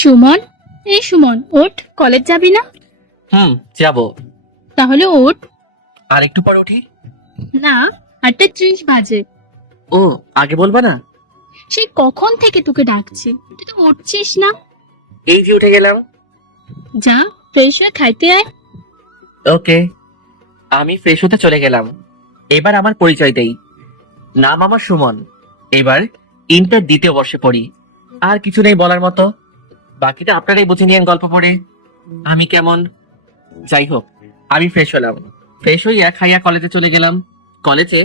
সুমন, এই সুমন, ওঠ, কলেজ যাবি না? যাব। তাহলে ওঠ। আর একটু পর উঠি। না, 8:30 বাজে। ও, আগে বলবা না? সেই কখন থেকে তোকে ডাকছি, তুই তো উঠছিস না। এই যে উঠে গেলাম। যা, ফ্রেশ হয়ে খাইতে আয়। ওকে। আমি ফ্রেশ হতে চলে গেলাম। এবার আমার পরিচয় দেই। নাম আমার সুমন। এবার ইন্টার দ্বিতীয় বর্ষে পড়ি। আর কিছু নেই বলার মতো, বাকিটা আপনারাই বুঝে নিয়েন গল্প পড়ে। আমি কেমন, যাই হোক, আমি ফ্রেশ হলাম। ফ্রেশ হইয়া খাইয়া কলেজে চলে গেলাম। কলেজে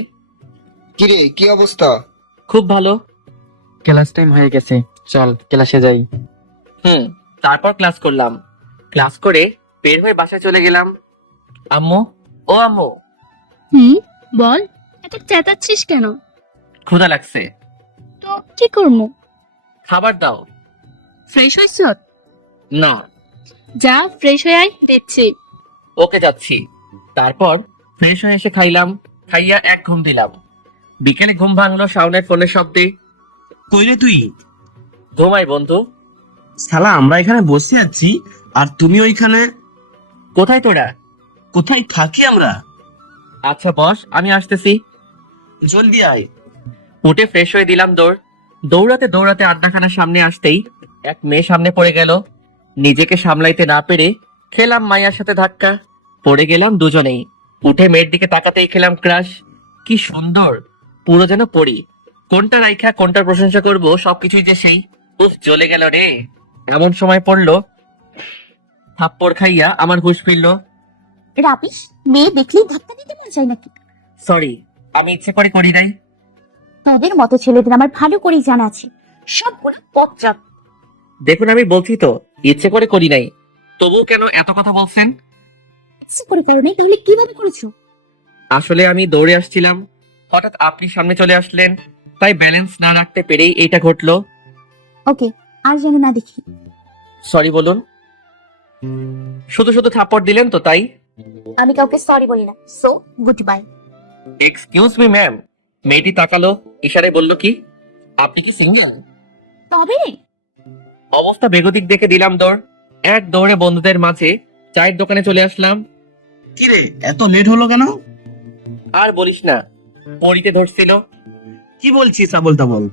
কিরে, কি অবস্থা? খুব ভালো। ক্লাস টাইম হয়ে গেছে, চল ক্লাসে যাই। তারপর ক্লাস করলাম। ক্লাস করে বের হয়ে বাসায় চলে গেলাম। আম্মু, ও আম্মু, বল, এত চেঁচাচ্ছিস কেন? ক্ষুধা লাগছে, তো কি করবো? খাবার দাও। ফ্রেশ হইছ? না। যা, ফ্রেশ হয়ে আয়, দেখছি। ওকে, যাচ্ছি। তারপর ফ্রেশ হয়ে এসে খাইলাম। খাইয়া এক ঘুম দিলাম। বিকেলে ঘুম ভাঙলো শাওনের ফোনের শব্দে। কইরে তুই? ঘুমাই বন্ধু। শালা, আমরা এখানে বসে আছি আর তুমি ওইখানে। কোথায় তোরা? কোথায় থাকি আমরা? আচ্ছা বস, আমি আসতেছি। জলদি আয়। উঠে ফ্রেশ হয়ে দিলাম দৌড়। দৌড়াতে দৌড়াতে আড্ডাখানার সামনে আসতেই এক মেয়ে সামনে পড়ে গেল। নিজেকে সামলাইতে না পেরে খেলাম মাইয়ার সাথে ধাক্কা। পড়ে গেলাম দুজনেই। উঠে মেয়ের দিকে তাকাতেই খেলাম ক্রাশ। কি সুন্দর, পুরো যেন পড়ি। কোনটা রাইখা কোনটার প্রশংসা করব, সবকিছুই যে সেই। উফ, জ্বলে গেল রে। এমন সময় পড়লো, থাপ্পড় খাইয়া আমার হুঁশ ফিরল। রাবিশ, মেয়ে দেখলেই ধাক্কা দিতে মন চায় নাকি? সরি, আমি ইচ্ছে করে করি নাই। তোদের মতো ছেলেদের আমার ভালো করেই জানা আছে, সবগুলো পচা। দেখুন, আমি বলছি তো ইচ্ছে করে করি নাই, তবুও কেন এত কথা বলছেন? ইচ্ছে করে করো নাই, তাহলে কিভাবে করেছো? আসলে আমি দৌড়ে আসছিলাম, হঠাৎ আপনি সামনে চলে আসলেন, তাই ব্যালেন্স না রাখতে পেরেই এইটা ঘটলো। ওকে, আর যেন না দেখি। সরি বলুন। শুধু শুধু থাপ্পড় দিলেন তো, তাই। আমি কাউকে সরি বলি না, so good bye. Excuse me ma'am. মেয়েটি তাকালো, ইশারায় বলল কি, আপনি কি সিঙ্গেল? তবে অবস্থা বেগতিক দেখে দিলাম দৌড়। এক দৌড়ে বন্ধুদের মাঝে চায়ের দোকানে চলে আসলাম। কিরে, এত লেট হলো কেন? আর বলিস না, পড়িতে ধরছিল। কি বলছিস আবল তাবল?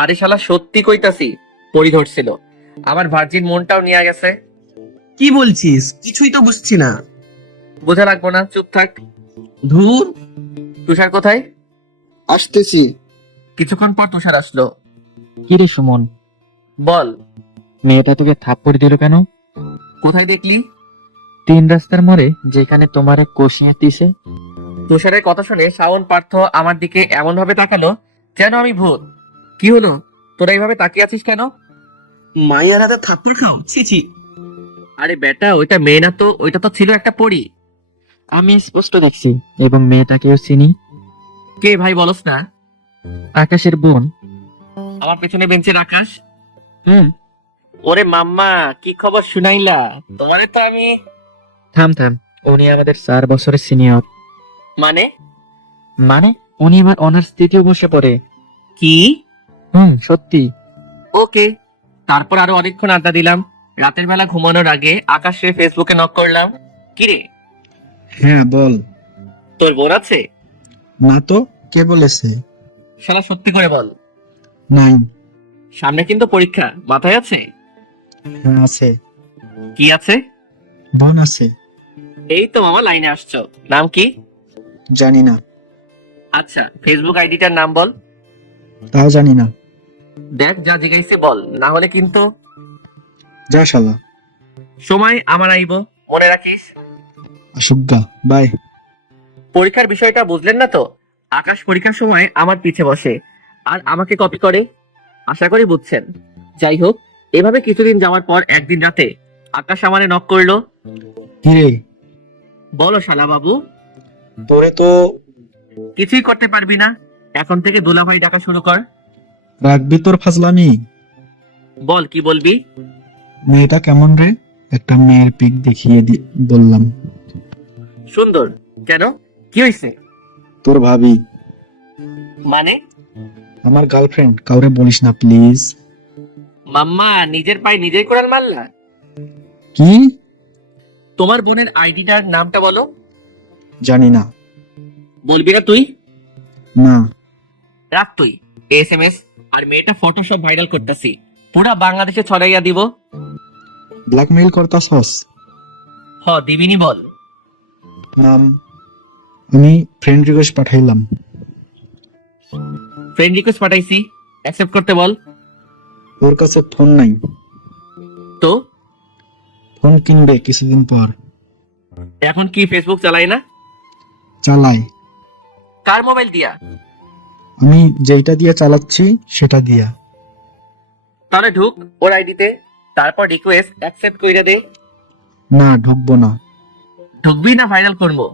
আরে শালা, সত্যি কইতাছি, পড়ি ধরছিল। আমার ভার্জিন মনটাও নিয়ে গেছে। কি বলছিস? কিছুই তো বুঝছি না। বোঝা লাগবো না, চুপ থাক। ধুর। তুষার কোথায়? আসতেছি। কিছুক্ষণ পর তুষার আসলো। কি রে সুমন, বল, মেয়েটা তোকে থাপ্পড় দিল কেন? কোথায় দেখলি? 3 রাস্তার মোড়ে, যেখানে তোমার কষিয়ে দিছে। তুষারের কথা শুনে শাওন পার্থ আমার দিকে এমন ভাবে তাকালো যেন আমি ভূত। কি হলো, তোরা এইভাবে তাকিয়ে আছিস কেন? মায়ের হাতে থাপ্পড় খাও? ছি ছি। আরে বেটা, ওইটা মেয়ে না তো, ওইটা তো ছিল একটা পরী। আমি স্পষ্ট দেখছি, এবং মেয়েটাকেও চিনি। কে ভাই, বলস না? আকাশের বোন। আমার পেছনে বেঞ্চের আকাশ। হুম। ওরে মাম্মা, কি খবর শুনাইলা? তোমারে তো আমি। থাম থাম, উনি আমাদের 4 বছরের সিনিয়র। মানে? মানে উনি আমার অনার্স তৃতীয় বসে পড়ে। কি? সত্যি। ওকে। তারপর আরো অনেকক্ষণ আড্ডা দিলাম। রাতের বেলা ঘুমানোর আগে আকাশে ফেসবুকে নক করলাম। কিরে, হ্যাঁ বল। তোর বোন আছে? না তো, কে বলেছে? শালা, সত্যি করে বল। নাই। সামনে কিন্তু পরীক্ষা, মাথায় আছে? হ্যাঁ আছে। কি আছে? বোন আছে। এই তো মামা, লাইনে আসছো। নাম কি? জানি না। আচ্ছা, ফেসবুক আইডিটার নাম বল। তাও জানি না। দেখ, যা জিগাইছে বল, না হলে কিন্তু। যা শালা। সময় আমার আইব, মনে রাখিস। অসুজ্ঞা, বাই। পরীক্ষার বিষয়টা বুঝলেন না তো? আকাশ পরীক্ষার সময় আমার পিছে বসে আর আমাকে কপি করে। আশা করি বুঝছেন। যাই হোক, এভাবে কিছুদিন যাওয়ার পর একদিন রাতে আকাশ আমারে নক করলো। কিরে, বলো শালা বাবু। তোরে তো কিছুই করতে পারবি না, এখন থেকে দুলাভাই ডাকা শুরু কর। রাখবি তোর ফাজলামি। বল, কি বলবি? মেয়েটা কেমন রে? একটা মেয়ের পিক দেখিয়ে বললাম। সুন্দর। কেন, কি হয়েছে? তোর ভাবি। মানে? আমার গার্লফ্রেন্ড, কাউরে বলিস না প্লিজ। মাম্মা নিজের পায়ে নিজেই কোড়াল মারলা? কি? তোমার বোনের আইডিটার নামটা বলো। জানি না। বলবি না তুই? না। রাখ তুই। এসএমএস আর মেয়েটা ফটো সব ভাইরাল করতেছি, পুরা বাংলাদেশে ছড়াইয়া দিব। ব্ল্যাকমেইল করতাছস? দিবিনি বল। নাম, আমি ফ্রেন্ড রিকোয়েস্ট পাঠাইলাম। ফ্রেন্ড রিকোয়েস্ট পাঠাইছি, অ্যাকসেপ্ট করতে বল। ওর কাছে ফোন নাই। তো ফোন কিনবে কিছুদিন পর। এখন কি ফেসবুক চালাই না? চালাই। কার মোবাইল দিয়া? আমি যেটা দিয়ে চালাচ্ছি সেটা দিয়া। তাহলে ঢুক ওর আইডিতে, তারপর রিকোয়েস্ট অ্যাকসেপ্ট কইরা দে। না, ঢুকবো না। ঢুকবি না ভাইরাল করবো?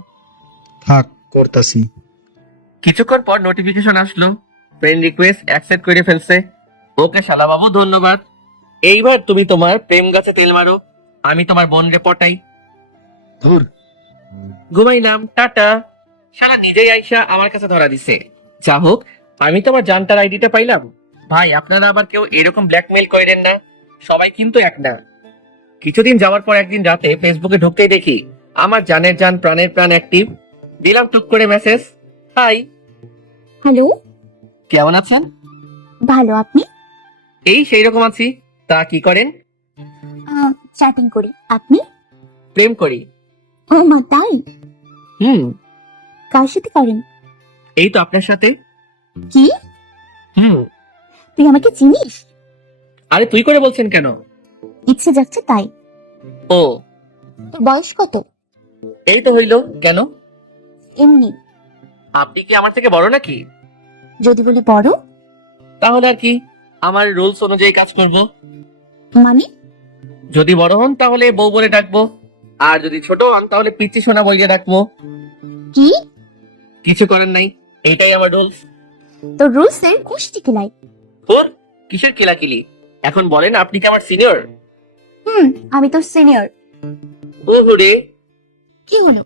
থাক, করতাছি। কিছুক্ষণ পর নোটিফিকেশন আসলো, ফ্রেন্ড রিকোয়েস্ট অ্যাকসেপ্ট করে ফেলছে। ওকে শালা বাবু, ধন্যবাদ। এইবার তুমি তোমার প্রেম গাছে তেল মারো, আমি তোমার বোন রে পটাই। ধুর। ঘুমাইলাম, টাটা। শালা নিজেই আইসা আমার কাছে ধরা দিছে। যা হোক, আমি তোমার জানটার আইডিটা পাইলাম। ভাই আপনারা আবার কেউ এরকম ব্ল্যাকমেইল করেন না, সবাই কিন্তু এক না। কিছুদিন যাওয়ার পর একদিন রাতে ফেসবুকে ঢুকতেই দেখি আমার জানের জান প্রাণের প্রাণ অ্যাক্টিভ। দিলাম টুক করে মেসেজ, হাই হ্যালো, কেমন আছেন? ভালো, আপনি? এই সেই রকম আছি। তা কি করেন? চ্যাটিং করি, আপনি? প্রেম করি। ও মা, তাই? হুম। কার সাথে করেন? এই তো আপনার সাথে। কি? হুম। তুই আমাকে চিনিস? আরে তুই করে বলছেন কেন? ইচ্ছে যাচ্ছে তাই। ও, তোর বয়স কত? এই তো হইলো। কেন? এমনি। আপনি কি আমার থেকে বড় নাকি? যদি বলি বড়? তাহলে আর কি, আমার রুলস অনুযায়ী কাজ করব। মানে? যদি বড় হন তাহলে বউ বলে ডাকবো, আর যদি ছোট হন তাহলে পিচ্চি সোনা বলে ডাকবো। কি? কিছু করার নাই, এইটাই আমার রুলস। তোর রুলস এর কুষ্টি কিলাই। তোর কিসের কিলাকিলি? এখন বলেন, আপনি কি আমার সিনিয়র? আমি তোর সিনিয়র। ও রে, কি হলো?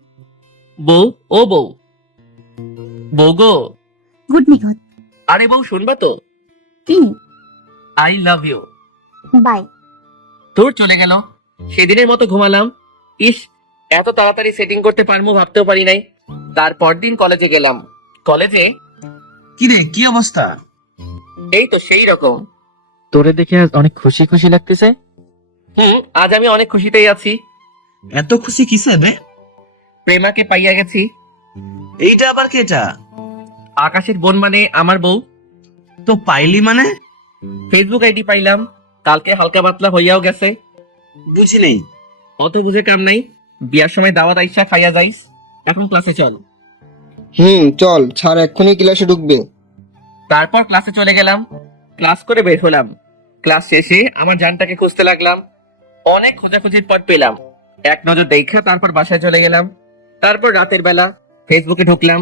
বউ, ও বউ, বউ গো। গুড নিগত। আরে বউ, শুনবা তো? কি? I love you. বাই। তোর চলে গেল। সেদিনের মতো ঘুমালাম। ইস, এত তাড়াতাড়ি সেটিং করতে পারবো ভাবতেও পারি নাই। তারপর দিন কলেজে গেলাম। কলেজে কি রে, কি অবস্থা? এই তো সেই রকম। তোরে দেখে আজ অনেক খুশি খুশি লাগতেছে। আজ আমি অনেক খুশিতেই আছি। এত খুশি কিসে রে? প্রেমাকে পাইয়া গেছি। এইটা আবার কেটা? আকাশের বোন মানে আমার বউ। তো পাইলি মানে? ফেসবুক আইডি পাইলাম, কালকে হালকা পাতলা হইয়াও গেছে। বুঝি নেই। অত বুঝে কাম নাই, বিয়ার সময় দাওয়াত আইসা খাইয়া যাইস। এখন ক্লাসে চল। চল, ছাড় এক্ষুনি ক্লাসে ঢুকবে। তারপর ক্লাসে চলে গেলাম, ক্লাস করে বের হলাম। ক্লাস শেষে আমার জানটাকে খুঁজতে লাগলাম। অনেক খোঁজাখুঁজির পর পেলাম। এক নজর দেখা তারপর বাসায় চলে গেলাম। তারপর রাতের বেলা ফেসবুকে ঢুকলাম,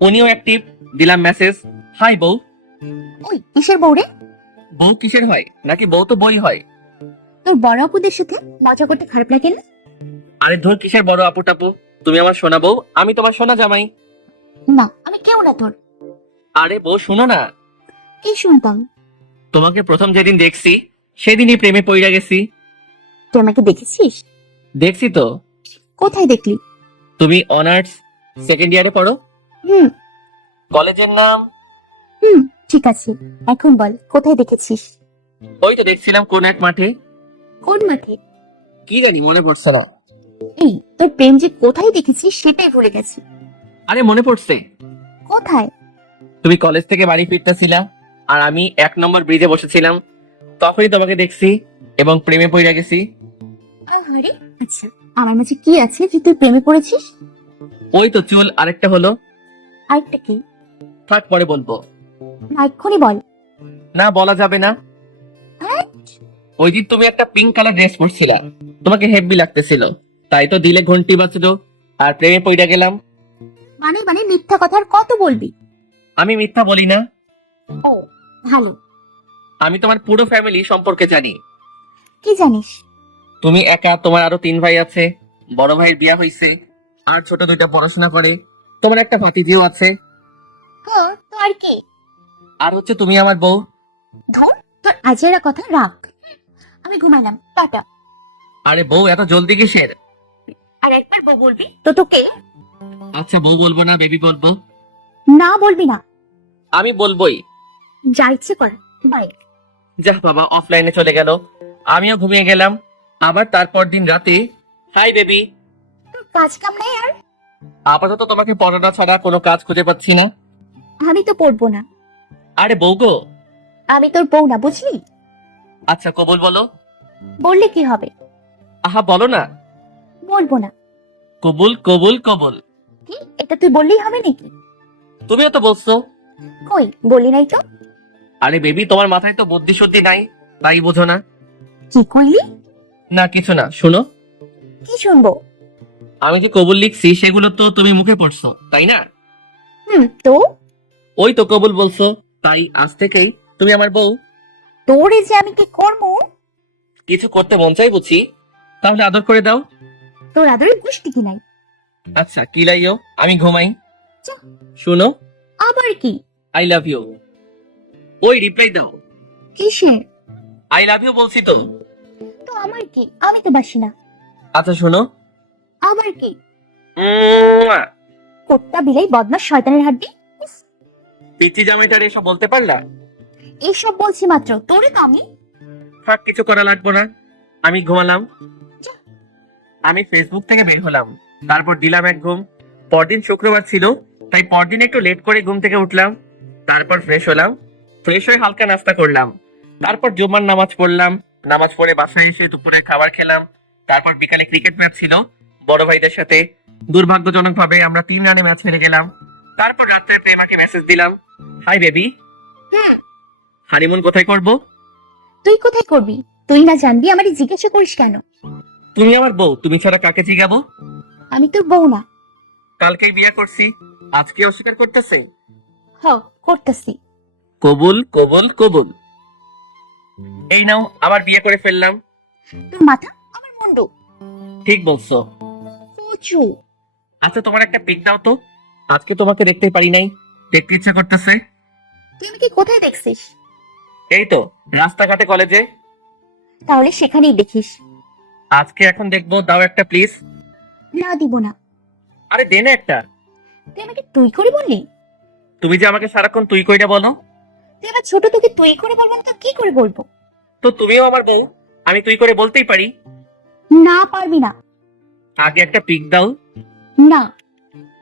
উনিও অ্যাক্টিভ। দিলাম মেসেজ, হাই বউ। ওই কিসের বউ রে? বউ কিসের হয় নাকি? বউ তো বই হয়। তোর বড় আপুদের সাথে মজা করতে খারাপ লাগে না? আরে ধর, কিসের বড় আপু টাপু? তুমি আমার সোনা বউ, আমি তোমার সোনা জামাই। না, আমি কেউ না তোর। আরে বউ শুনো না, কি শুনতাম? তোমাকে প্রথম যেদিন দেখছি সেদিনই প্রেমে পইড়া গেছি। তুই আমাকে দেখেছিস? দেখছি তো। কোথায় দেখলি? তুমি অনার্স সেকেন্ড ইয়ারে পড়ো। হুম কলেজের নাম? হুম ঠিক আছে, এখন বল কোথায় দেখেছিস? ওই তো দেখছিলাম কোন এক মাঠে। কোন মাঠে? কি জানি, মনে পড়ছে না। এই, তোর প্রেম যে কোথায় দেখেছিস সেটাই ভুলে গেছি। আরে মনে পড়ছে, কোথায়? তুমি কলেজ থেকে বাড়ি ফিরতেছিলা আর আমি 1 নম্বর ব্রিজে বসেছিলাম। তখনই তোমাকে দেখছি এবং প্রেমে পইড়া গেছি। আরে আচ্ছা, আমার মাঝে কি আছে যে তুই প্রেমে পড়েছিস? ওই তো চুল, আরেকটা হলো। আরেকটা কি? থাক, পরে বলবো। না, এক্ষুনি বল। না, বলা যাবে না। হ্যাঁ? ওই দিন তুমি একটা পিঙ্ক কালার ড্রেস পরছিলা, তোমাকে হেভি লাগতেছিল, তাই তো দিলে ঘন্টি বাজলো আর প্রেমে পইড়া গেলাম। মানে মিথ্যা কথা আর কত বলবি? আমি মিথ্যা বলি না। ও, ভালো। আমি তোমার পুরো ফ্যামিলি সম্পর্কে জানি। কি জানিস? তুমি একা, তোমার আরো 3 ভাই আছে, বড় ভাইয়ের বিয়া হইছে, আর ছোট 2টা পড়াশোনা করে। তোমার একটা ভাতিজিও আছে। হ্যাঁ, তো আর কি? আর হচ্ছে তুমি আমার বউ। ধর, তোর আজেরা কথা রাখ। আমি ঘুমালাম, টাটা। আরে বউ, এত জলদি কিসের? আর একবার বউ বলবি তো তোকে আচ্ছা বউ বলবো না, বেবি বলবো। না বলবি না, আমি বলবোই। যা ইচ্ছে কর। বাই। যা বাবা, অফলাইনে চলে গেল। আমিও ঘুমিয়ে গেলাম। আবার তারপর দিন রাতে, হাই বেবি। তোর কাজ কাম নাই আর? আপাতত তোমাকে পড়ানো ছাড়া কোনো কাজ খুঁজে পাচ্ছি না। আমি তো পড়বো না। আরে বউ গো। আমি তোর বউ না, বুঝলি? আচ্ছা কবুল বলো। বললে কি হবে? আহা বলো না। বলবো না। কবুল কবুল কবুল। কি, এটা তুই বললেই হবে নাকি? তুমিও তো বলছো। কই, বলি নাই তো। আরে বেবি, তোমার মাথায় তো বুদ্ধি শুদ্ধি নাই, তাই বোঝো না। কি কইলি? না কিছু না, শুনো। কি শুনবো? আমি যে কবুল লিখছি সেগুলো তো তুমি মুখে পড়ছো, তাই না? তো ওই তো কবুল বলছো, তাই আজ থেকেই তুমি আমার বউ। তোরে যে আমি কি করবো? কিছু করতে মন চাই বুঝি, তাহলে আদর করে দাও। তোর আদরের গোষ্ঠী কি নাই? আচ্ছা কি লাইও, আমি ঘুমাই। চুপ। শুনো, আবার কি? I love you. ওই রিপ্লাই দাও। কিসে? আই লাভ ইউ বলছি তো। তো আমার কি, আমি তো বাসি না। আচ্ছা শোনো। আবার কি? উম্মুয়া। কুত্তা বিলাই বদমাস শয়তানের হাড্ডি। উফ, পিচি জামাইটার এসব বলতে পারলা? এইসব বলছি মাত্র, তোরে তো আমি। থাক, কিছু করা লাগবো না, আমি ঘুমালাম। আমি ফেসবুক থেকে বের হলাম, তারপর দিলাম এক ঘুম। পরদিন শুক্রবার ছিল, তাই পরদিন একটু লেট করে ঘুম থেকে উঠলাম। তারপর ফ্রেশ হলাম, ফ্রেশ হয়ে হালকা নাস্তা করলাম। তারপর জুমার নামাজ পড়লাম। নামাজ পড়ে বাসায় এসে দুপুরে খাবার খেলাম। তারপর বিকালে ক্রিকেট ম্যাচ ছিল বড় ভাইদের সাথে। দুর্ভাগ্যজনকভাবে আমরা 3 রানে ম্যাচ হেরে গেলাম। তারপর রাত্রে প্রেমাকে মেসেজ দিলাম, হাই বেবি। হুম, হানিমুন কোথায় করব? তুই কোথায় করবি? তুই না জানবি, আমারে জিজ্ঞাসা করিস কেন? তুমি আমার বউ, তুমি ছাড়া কাকে জিগাবো? আমি তোর বউ না। কালকেই বিয়ে করছি, আজকে অস্বীকার করতেছে। হ, করতেছি। কবুল কবুল কবুল। এই নাও, আবার বিয়ে করে ফেললাম। তোর মাথা আমার মুন্ডু। ঠিক বলছো। প্রচু। আচ্ছা তোমার একটা পিক দাও তো, আজকে তোমাকে দেখতে পারি নাই, দেখতে ইচ্ছা করতেছে। তুই আমাকে কোথায় দেখছিস? এই তো রাস্তাঘাটে, কলেজে। তাহলে সেখানেই দেখিস। আজকে এখন দেখবো, দাও একটা প্লিজ। না, দিব না। আরে দে না একটা। তুই আমাকে তুই করে বললি? তুমি যে আমাকে সারাক্ষণ তুই কইটা বলো। তুই আমার ছোট, তোকে তুই করে বলবো না তো কি করে বলবো? তো তুমিও আমার বউ, আমি তুই করে বলতেই পারি। না, পারবি না। আগে একটা পিক দাও না,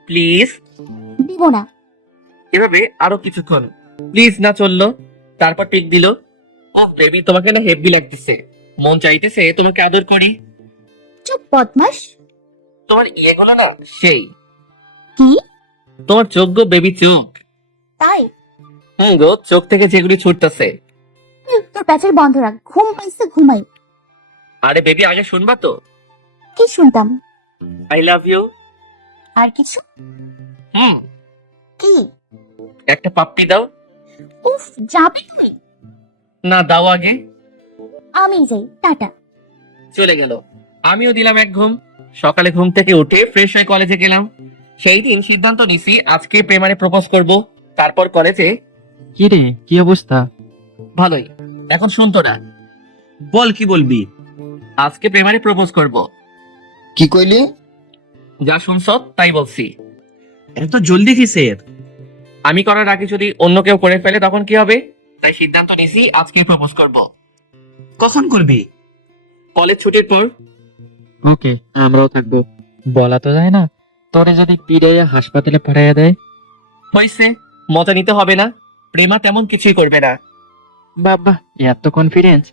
প্লিজ। দিব না। এভাবে আরো কিছুক্ষণ প্লিজ না চললো, তারপর পিক দিল। ও বেবি, তোমাকে না হেভি লাগতেছে, মন চাইতেছে তোমাকে আদর করি। চুপ বদমাস। তোমার ইয়েগুলো না সেই। কি? তোমার চোখ গো বেবি, চোখ। তাই? গো, চোখ থেকে যেগুলি ছুটতেছে। তোর প্যাচের বন্ধ রাখ, ঘুম পাইছে, ঘুমাই। আরে বেবি, আগে শুনবা তো। কি শুনতাম? I love you. আর কিছু? হুম। কি? একটা পাপ্পি দাও। উফ, যাবি তুই? না, দাও আগে। আমি যাই, টাটা। চলে গেল। আমিও দিলাম এক ঘুম। সকালে ঘুম থেকে উঠে ফ্রেশ হয়ে কলেজে গেলাম। সেই দিন সিদ্ধান্ত নিছি আজকে প্রেমারে প্রপোজ করব। তারপর কলেজে। কি রে, কি অবস্থা? ভালোই। এখন শুনতো না, বল কি বলবি? আজকে প্রেমারে প্রপোজ করব। কি কইলি? যা শুনছো তাই বলছি। এত জলদি কিসের? আমি করার আগে যদি অন্য কেউ করে ফেলে তখন কি হবে, তাই সিদ্ধান্ত নিছি আজকে প্রপোজ করব। কখন করবি? কলেজ ছুটির পর। ওকে, আমরাও থাকবো। বলা তো যায় না, তোরে যদি পিড়াইয়া হাসপাতালে পাঠাইয়া দেয়। হয়েছে, মজা নিতে হবে না, প্রেমা তেমন কিছুই করবে না। বাবা, এত কনফিডেন্স!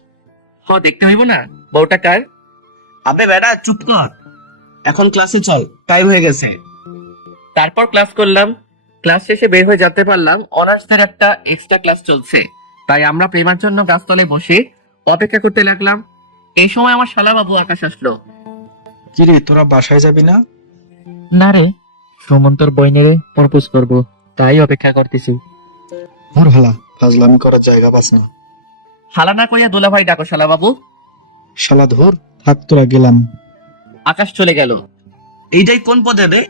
দেখতে হইব না বউটা কার। আবে বেটা, চুপ কর। এখন ক্লাসে চল, টাইম হয়ে গেছে। তারপর ক্লাস করলাম। ক্লাস শেষে বের হয়ে যেতে পারলাম, অনার্সদের একটা এক্সট্রা ক্লাস চলছে, তাই আমরা প্রেমার জন্য গাছতলায় বসে অপেক্ষা করতে লাগলাম। এই সময় আমার শালাবাবু আকাশ আসলো। কিরে, তোরা বাসায় যাবি না? না রে, সুমন্তর বইনেরে প্রপোজ করব, তাই অপেক্ষা করতেছি। ওর হালা, ফাজলামি করার জায়গা পাস না। হালা না কইয়া দুলাভাই ডাকো শালাবাবু। শালা ধর, থাক তোরা, গেলাম। আকাশ চলে গেল। এইটাই কোন পদে রে?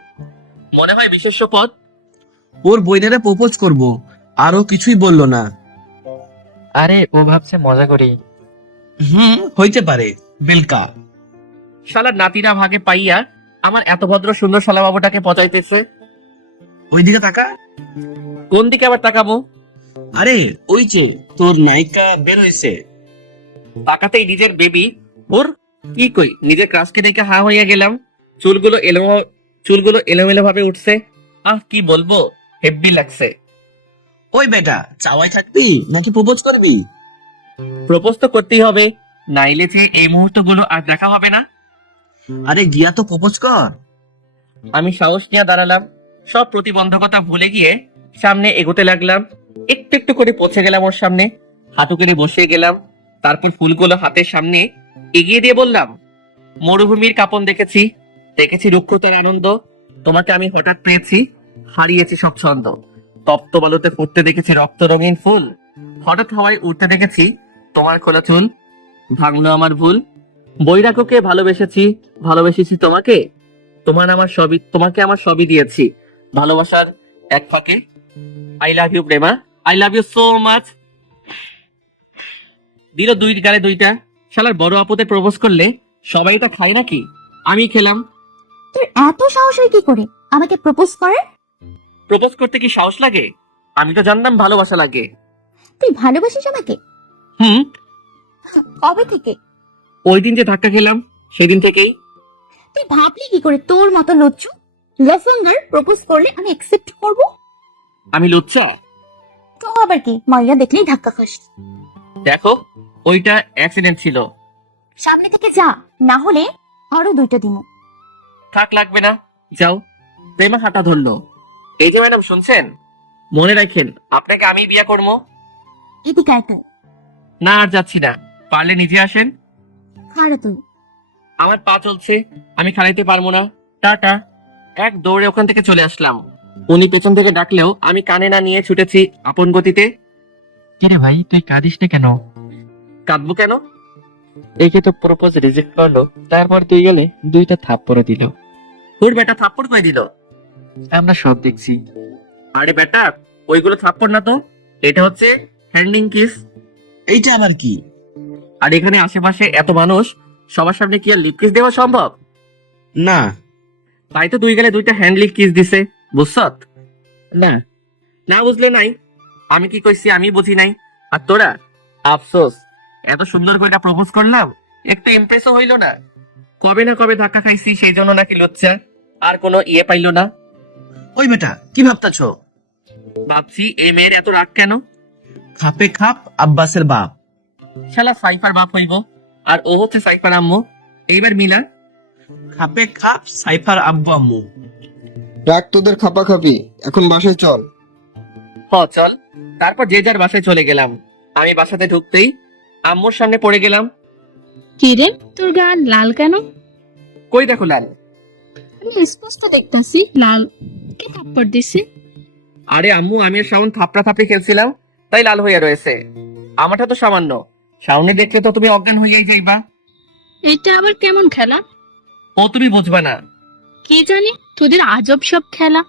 মনে হয় বিশেষ্য পদ। ওর বইনেরে প্রপোজ করব, আরো কিছুই বললো না। আরে ও ভাবছে মজা করি। হইতে পারে, বেলকা। শালার নাতিরা ভাগে পাইয়া আমার এত ভদ্র সুন্দর শালাবাবুটাকে পচাইতেছে। ওইদিকে তাকা। কোন দিকে আবার তাকাবো? আরে ওই যে তোর নায়িকা বের হয়েছে। তাকাতেই নিজের বেবি ওর কি কই, নিজের ক্রাশকে দেখে হা হইয়া গেলাম। চুলগুলো এলোমেলো ভাবে উঠছে। কি বলবো, হেব্বি লাগছে। ওই বেটা, চাওয়াই থাকবি নাকি প্রপোজ করবি? প্রপোজ তো করতেই হবে, নাইলে যে এই মুহূর্তগুলো আর দেখা হবে না। আরে গিয়া তো প্রপোজ কর। আমি সাহস নিয়ে দাঁড়ালাম, সব প্রতিবন্ধকতা ভুলে গিয়ে সামনে এগোতে লাগলাম। একটু একটু করে পৌঁছে গেলাম ওর সামনে, হাঁটু করে বসিয়ে গেলাম। তারপর ফুলগুলো হাতের সামনে এগিয়ে দিয়ে বললাম, মরুভূমির কাপন দেখেছি, দেখেছি রুক্ষতার আনন্দ। তোমাকে আমি হঠাৎ পেয়েছি, হারিয়েছি সব ছন্দ। তপ্ত বালুতে ফুটতে দেখেছি রক্ত রঙিন ফুল, হঠাৎ হাওয়ায় উঠতে দেখেছি তোমার খোলা চুল। ভাঙলো আমার ভুল, বৈরাগ্যকে ভালোবেসেছি তোমাকে। তোমাকে আমার সবই দিয়েছি ভালোবাসার এক ফাঁকে। I love you Prema, I love you so much. দিল দুই গালে দুইটা। শালার বড় আপদে প্রপোজ করলে সবাই তা খায় নাকি? আমি খেলাম। তোর এত সাহস হয় কি করে আমাকে প্রপোজ করে? প্রপোজ করতে কি সাহস লাগে? আমি তো জানতাম ভালোবাসা লাগে। তুই ভালোবাসিস আমাকে? হুম, কবে থেকে? ওই দিন যে ধাক্কা খেলাম সেদিন থেকেই। তুই ভাবলি কি করে তোর মতো লজ্জু লফঙ্গার প্রপোজ করলে আমি অ্যাকসেপ্ট করব? আমি লুচ্চা? তো আবার কি, মাইয়া দেখলেই ধাক্কা খাস। দেখো, ওইটা অ্যাক্সিডেন্ট ছিল। সামনে থেকে যা, না হলে আরো 2টা দিন। থাক, লাগবে না, যাও। প্রেমা হাঁটা ধরলো। এই যে ম্যাডাম শুনছেন, মনে রাখেন আপনাকে আমি বিয়ে করবো। এদিকে আয় তুই। না আর যাচ্ছি না, পারলে নিজে আসেন। খাড়া তুই। আমার পা চলছে, আমি খাড়াইতে পারবো না। টাটা। এক দৌড়ে ওখান থেকে চলে আসলাম। উনি পেছন থেকে ডাকলেও আমি কানে না নিয়ে ছুটেছি আপন গতিতে। কিরে ভাই, তুই কাঁদিস না কেন? কাঁদবো কেন? একে তো প্রপোজ রিজেক্ট করলো, তারপর তুই গেলে 2টা থাপ্পড় দিল। তোর বেটা থাপ্পড় করে দিল? আমরা সব দেখছি। আরে বেটা, ওইগুলো থাপ্পড় না তো, এটা হচ্ছে হ্যান্ডিং কিস। এইটা আবার কি? আর এখানে আশেপাশে এত মানুষ, সবার সামনে কি আর লিপ কিস দেওয়া সম্ভব? না। তাই তো 2 গালে 2টা হ্যান্ড লিপ কিস দিছে, বুঝছত? না, না বুঝলে নাই, আমি কি কইছি আমি বুঝি নাই। আর তোরা আফসোস, এত সুন্দর করে প্রপোজ করলাম, একটু ইমপ্রেসও হইল না। কবে না কবে ধাক্কা খাইছি, সেই জন্য নাকি লজ্জা আর কোনো ইয়ে পাইলো না। ওই বেটা, কি ভাবতাছ? ভাবছি এই মেয়ের এত রাগ কেন? খাপে খাপ আব্বাসের বাপ। শালা সাইফার বাপ হইব, আর ও হচ্ছে সাইফার আম্মু। এইবার মিলা। খাপে খাপ সাইফার আব্বু আম্মু। রাখ তোদের খাপাখাপি, এখন বাসায় চল। চল। তারপর যে যার বাসায় চলে গেলাম। আমি বাসাতে ঢুকতেই আম্মুর সামনে পড়ে গেলাম। কি রে, তোর গান লাল কেন? কই দেখো লাল? আমি স্পষ্ট দেখতাছি লাল। কে থাপ্পড় দিছে? আরে আম্মু, আমি আর শাওন থাপড়া থাপড়ি খেলছিলাম, তাই লাল হইয়া রয়েছে। আমারটা তো সামান্য, শাওনে দেখলে তো তুমি অজ্ঞান হইয়াই যাইবা। এটা আবার কেমন খেলা? ও তুমি বুঝবা না। কি জানি, তোদের আজব সব খেলা।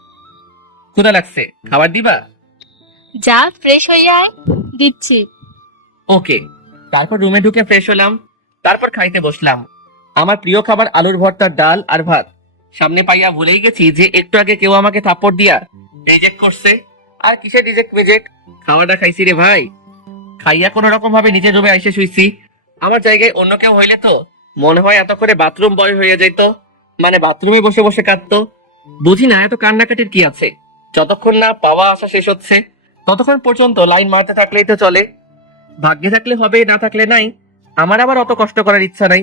ক্ষুধা লাগছে, খাবার দিবা? যা ফ্রেশ হয়ে আয়, দিচ্ছি। ওকে। তারপর রুমে ঢুকে ফ্রেশ হলাম, তারপর খাইতে বসলাম। আমার প্রিয় খাবার আলুর ভর্তা, ডাল আর ভাত। সামনে পাইয়া ভুলেই গেছি যে একটু আগে কেউ আমাকে থাপ্পড় দিয়া রিজেক্ট করছে। আর কিসে রিজেক্ট মেজেক্ট, খাওয়াটা খাইছি রে ভাই। খাইয়া কোনো রকম ভাবে নিজের রুমে এসে শুইছি। আমার জায়গায় অন্য কেউ হইলে তো মনে হয় এত করে বাথরুম বয় হয়ে যাইতো, মানে বাথরুমে বসে বসে কাঁদতো। বুঝি না এত কান্নাকাটির কি আছে। যতক্ষণ না পাওয়া আসা শেষ হচ্ছে ততক্ষণ পর্যন্ত লাইন মারতে থাকলেই তো চলে। ভাগ্যে থাকলে হবে, না থাকলে নাই। আমার আবার অত কষ্ট করার ইচ্ছা নাই।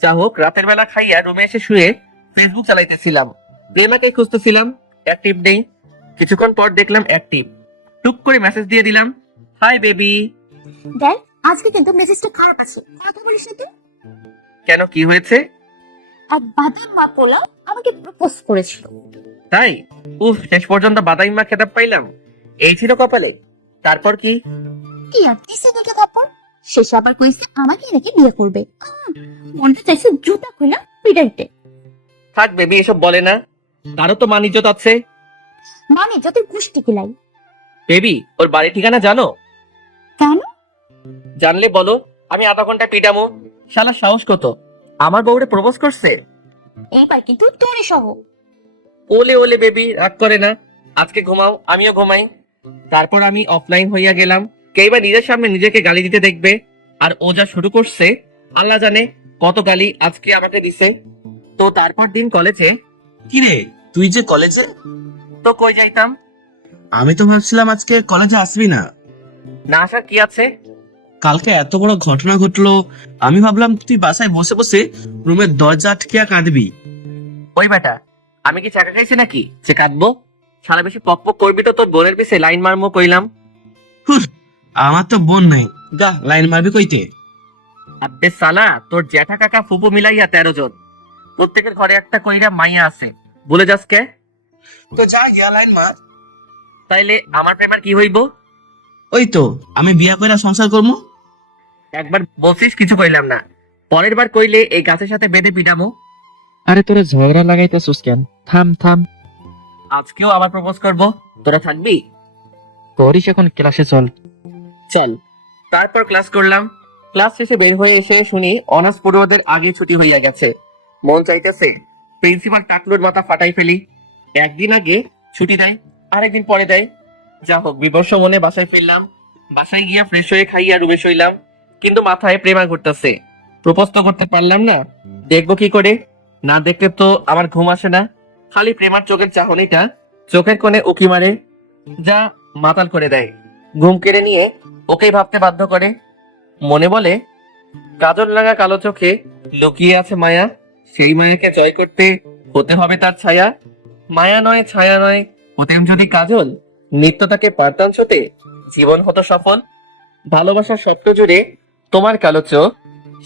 যা হোক, রাতের বেলা খাইয়া রুমে এসে শুয়ে ফেসবুক চালাইতেছিলাম। প্রেমাকে খুঁজতেছিলাম, অ্যাক্টিভ নেই। কিছুক্ষণ পর দেখলাম অ্যাক্টিভ। টুক করে মেসেজ দিয়ে দিলাম, হাই বেবি। দেখ, আজকে কিন্তু মেজাজটা খারাপ আছে, কথা বলিস না তুই। কেন, কি হয়েছে? এক বাদাম মা পোলা আমাকে প্রপোজ করেছিল। তাই? শেষ পর্যন্ত বাদাইমা খেতাব পাইলাম, এই ছিল কপালে। তারপর কি? কি আর দিছে 2টা থাপ্পড়। শেষ আবার কইছে আমাকে নাকি বিয়ে করবে। মনটা চাইছে জুতা খুলে পিটাইতে। থাক বেবি, এসব বলে না, তারও তো মান ইজ্জত আছে। মানে যত গোষ্ঠী কিলাই। বেবি, ওর বাড়ি ঠিকানা জানো? কেন? জানলে বলো, আমি আধা ঘন্টা পিটামো। শালা সাহস কত, আমার বউরে প্রপোজ করছে। এইবার কিন্তু তোরে সহ। ওলে ওলে বেবি, রাগ করে না। আজকে ঘুমাও, আমিও ঘুমাই। তারপর আমি অফলাইন হইয়া গেলাম। কেইবা নিজের সামনে নিজেকে গালি দিতে দেখবে। আর ও যা শুরু করছে, আল্লাহ জানে কত গালি আজকে আমাকে দিছে। তো তারপর দিন কলেজে। কিরে, তুই যে কলেজে? তো কই যাইতাম? আমি তো ভাবছিলাম আজকে কলেজে আসবি না। না আসার কি আছে? কালকে এত বড় ঘটনা ঘটলো, আমি ভাবলাম তুই বাসায় বসে বসে রুমের দরজা আটকে কাঁদবি। ওই বেটা, আমি কি চাকা খাইছি নাকি যে কাঁদবো? সারা বেশি পক পক করবি তো তোর বোনের পিছে লাইন মারমো কইলাম। আমার তো বোন নাই, গা লাইন মারবি কইতে। আব্বে সালা, তোর জ্যাঠা কাকা ফুপু মিলাইয়া 13 জন। প্রত্যেকের ঘরে একটা কইরা মাইয়া আছে, বলে যাস কে? তো যা গিয়া লাইন মার। তাইলে আমার প্রেমার কি হইব? ওই তো আমি বিয়া কইরা সংসার করবো। একবার বলছিস কিছু কইলাম না, পরের বার কইলে এই গাছের সাথে বেঁধে পিটামো। আরে তোরা ঝগড়া লাগাইতেছিস কেন? থাম থাম। আজকেও আবার প্রপোজ করব, তোরা থাকবি? করিস, এখন ক্লাসে চল। চল। তারপর ক্লাস করলাম। ক্লাস শেষে বের হয়ে এসে শুনি অনার্স পড়ুয়াদের আগে ছুটি হইয়া গেছে। মন চাইতেছে প্রিন্সিপাল টাকলুর মাথা ফাটাই ফেলি। একদিন আগে ছুটি দেয়, আরেকদিন পরে দেয়। যা হোক, বিবর্ষ মনে বাসায় ফিরলাম। বাসায় গিয়া ফ্রেশ হয়ে খাইয়া রুমে শুইলাম। কিন্তু মাথায় প্রেমা ঘুরতেছে। প্রপোজ তো করতে পারলাম না, দেখবো কি করে? না দেখলে তো আমার ঘুম আসে না। খালি প্রেমার চোখের চাহনিটা চোখের কোণে উকি মারে, যা মাতাল করে দেয়। ঘুম কেড়ে নিয়ে ওকেই ভাবতে বাধ্য করে। মনে বলে, কাজল রাঙা কালো চোখে লুকিয়ে আছে মায়া। সেই মায়াকে জয় করতে হতে হবে তার ছায়া। মায়া নয়, ছায়া নয়, হতেম যদি কাজল, নিত্য তাকে পারতাম ছোটে, জীবন হতো সফল। ভালোবাসার স্বপ্ন জুড়ে তোমার কালো চোখ,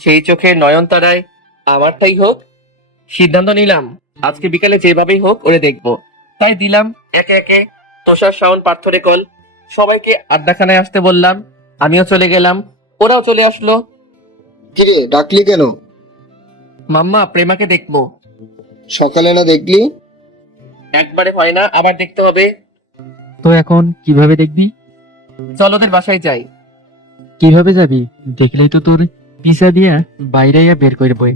সেই চোখের নয়নতারায় আমারটাই হোক। সিদ্ধান্ত নিলাম, আজকে বিকালে যেভাবেই হোক ওরে দেখবো। তাই দিলাম একে একে তোষার শাওন পার্থরে কল। সবাইকে আড্ডাখানায় আসতে বললাম, আমিও চলে গেলাম, ওরাও চলে আসলো। কিরে ডাকলি কেন? মাম্মা, প্রেমাকে দেখবো। সকালে না দেখলি? একবারে হয় না, আবার দেখতে হবে। তো এখন কিভাবে দেখবি? চল ওদের বাসায় যাই। কিভাবে যাবি? দেখলেই তো তোর পিছা দিয়া বাইরে বের করে বই।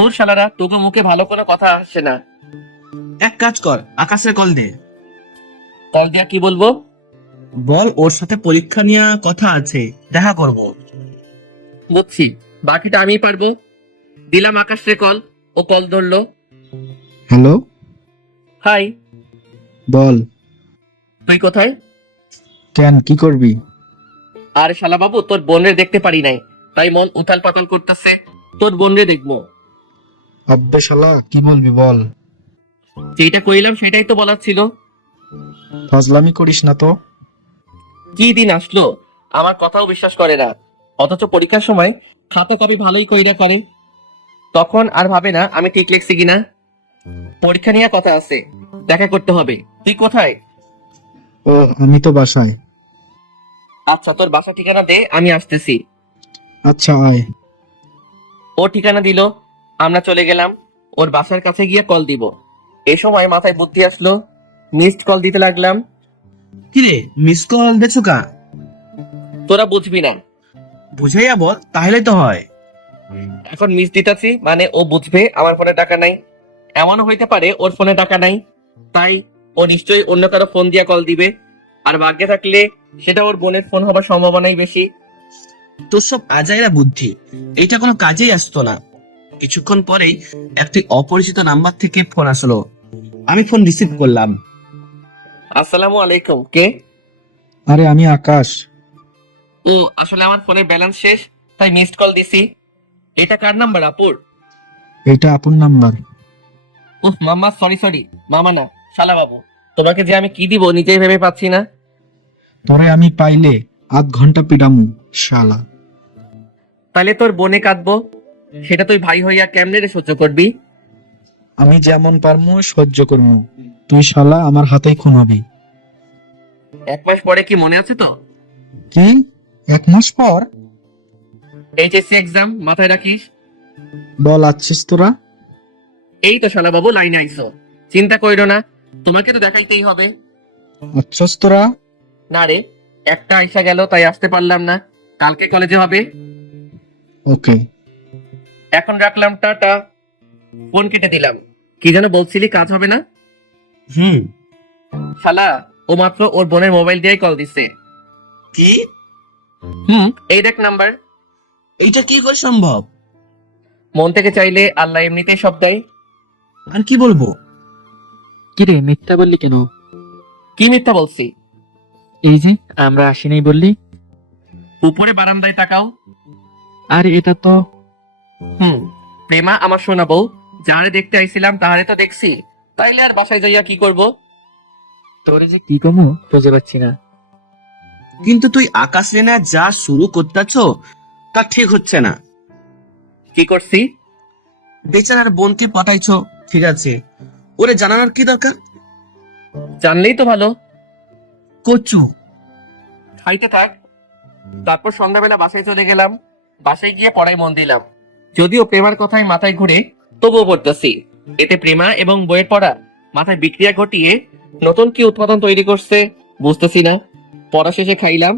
ওর শালারা, তোকে মুখে ভালো কোনো কথা আসে না। এক কাজ কর, আকাশের কল দে। কল দিয়া কি বলবো? বল ওর সাথে পরীক্ষা নিয়ে কথা আছে, দেখা করব। বুঝছি, বাকিটা আমিই পারবো। দিলাম আকাশরে কল, ও কল ধরলো। Hello, hi. বল। তুই কোথায়? কেন, কি করবি? আরে শালা বাবু, তোর বোনরে দেখতে পারি নাই, তাই মন উথাল পাতাল করতেছে। তোর বোনরে দেখবো। আব্বে শালা, কি বলবি বল। যেটা কইলাম সেটাই তো বলার ছিল। ফাজলামি করিস না তো। কি দিন আসলো, আমার কথাও বিশ্বাস করে না। অথচ পরীক্ষার সময় খাতা কপি ভালোই কইরা করে। তখন আর ভাবে না আমি ঠিক লিখছি কিনা। পরীক্ষা নিয়ে কথা আছে, দেখা করতে হবে। তুই কোথায়? ও, আমি তো বাসায়। আচ্ছা, তোর বাসা ঠিকানা দে, আমি আসতেছি। আচ্ছা, আয়। ও ঠিকানা দিল, আমরা চলে গেলাম। ওর বাসার কাছে গিয়ে কল দিব। এই সময় মাথায় বুদ্ধি আসলো, মিসড কল দিতে লাগলাম। কিরে, মিস কল দেখছো কা? তোরা বুঝবি না, বুঝাইয়া বল, তাহলে তো হয়। এখন মিস দিতেছি মানে ও বুঝবে আমার ফোনে টাকা নাই। এমনও হইতে পারে ওর ফোনে টাকা নাই, তাই ও নিশ্চয়ই অন্য কারো ফোন দিয়া কল দিবে। আর ভাগ্যে থাকলে সেটা ওর বোনের ফোন হবার সম্ভাবনাই বেশি। তোর সব আজাইরা বুদ্ধি, এইটা কোনো কাজেই আসতো না। কিছুক্ষণ পরেই একটি অপরিচিত নাম্বার থেকে ফোন আসলো। আমি ফোন রিসিভ করলাম। আসসালামু আলাইকুম, কে? আরে আমি আকাশ। ও, আসলে আমার ফোনের ব্যালেন্স শেষ, তাই মিসড কল দিছি। এটা কার নাম্বার আপুর? এইটা আপন নাম্বার। উফ মামা, সরি, মামা না, শালা বাবু। তোমাকে যে আমি কি দিব নিজেই ভেবে পাচ্ছি না। তোরে আমি পাইলে আধ ঘন্টা পিডামু শালা। তাহলে তোর বোনে কাঁদবো, সেটা তুই ভাই হইয়া কেমনে রে সহ্য করবি? আমি যেমন পারমু সহ্য করমু, তুই শালা আমার হাতেই খুন হবি। 1 মাস পরে কি মনে আছে তো? কি, 1 মাস পর? এইচএসসি এক্সাম, মাথায় রাখিস। বল, আছিস তোরা? এই তো শালা বাবু, লাইনে আইসো। চিন্তা কইরো না, তোমাকে তো দেখাইতেই হবে। আচ্ছা তোরা। না রে, একটা আইসা গেল তাই আসতে পারলাম না, কালকে কলেজে হবে। ওকে। এখন রাখলাম, টাটা। ফোন কেটে দিলাম। কি যেন বলছিলি, কাজ হবে না? হুম। শালা, ও মাত্র ওর বোনের মোবাইল দিয়ে কল দিচ্ছে। কি? এই দেখ নাম্বার। এইটা কি করে সম্ভব? মন থেকে চাইলে আল্লাহ এমনিতেই সব দেয়। আর কি বলবো? কিরে মিথ্যা বললি কেন? কি মিথ্যা বলছি? এই যে আমরা আসি নাই বললি। উপরে বারান্দায় তাকাও। আর এটা তো প্রেমা আমার শোনা বউ, যারে দেখতে আইছিলাম তাহারে তো দেখছি, তাইলে আর বাসায় যাইয়া কি করব? তোরে যে কি কমু বুঝে পাচ্ছি না। কিন্তু তুই আকাশ রেনা যা শুরু করতেছ তা ঠিক হচ্ছে না। কি করছি? বেচারার বোনকে পাঠাইছ, ঠিক আছে, ওরে জানানোর কি দরকার? জানলেই তো ভালো। কচু। খাইতে থাক। তারপর সন্ধ্যাবেলা বাসায় চলে গেলাম। বাসায় গিয়ে পড়ায় মন দিলাম। যদিও প্রেমার কথায় মাথায় ঘুরে, তবুও পড়তেছি। এতে প্রেমা এবং বইয়ের পড়া মাথায় বিক্রিয়া ঘটিয়ে নতুন কি উৎপাদন তৈরি করছে বুঝতেছি না। পড়া শেষে খাইলাম,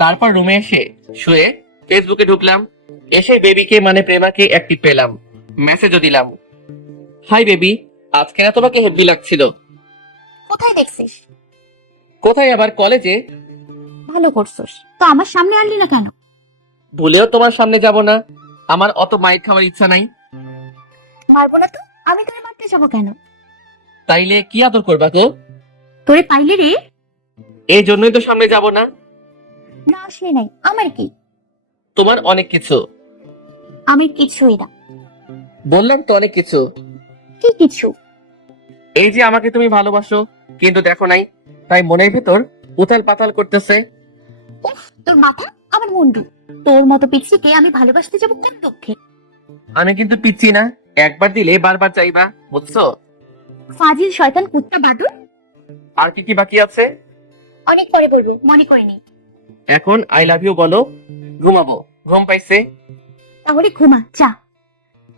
তারপর রুমে এসে শুয়ে ফেসবুকে ঢুকলাম। এসে বেবিকে মানে প্রেমাকে অ্যাক্টিভ পেলাম, মেসেজও দিলাম। হাই বেবি, আজকে না তোমাকে হেভি লাগছিল। কোথায় দেখছিস? কোথায় আবার, কলেজে। ভালো করছস, তো আমার সামনে আনলি না কেন? ভুলেও তোমার সামনে যাব না, আমার অত মাইর খাওয়ার ইচ্ছা নাই। মারবো না তো, আমি তোরে মারতে যাবো কেন? তাইলে কি আদর করবা তো? তোরে পাইলে রে। এই জন্যই তো সামনে যাব না। না আসলে নাই, আমার কি? তোমার অনেক কিছু। আমি কিছুই না। বললাম তো অনেক কিছু। কি কিছু? এই যে আমাকে তুমি ভালোবাসো কিন্তু দেখো নাই, তাই মনের ভিতর উথাল পাতাল করতেছে। উফ, তোর মাথা আমার মুন্ডু। তোর মতো পিচ্ছিকে আমি ভালোবাসতে যাবো কোন দুঃখে? আমি কিন্তু পিচ্ছি না, একবার দিলে বারবার চাইবা, বুঝছো? ফাজিল শয়তান কুত্তা বাদুর। আর কি কি বাকি আছে? অনেক পরে বলবো, মনে করিনি। এখন আই লাভ ইউ বলো, ঘুমাবো, ঘুম পাইছে। তাহলে ঘুমা যা।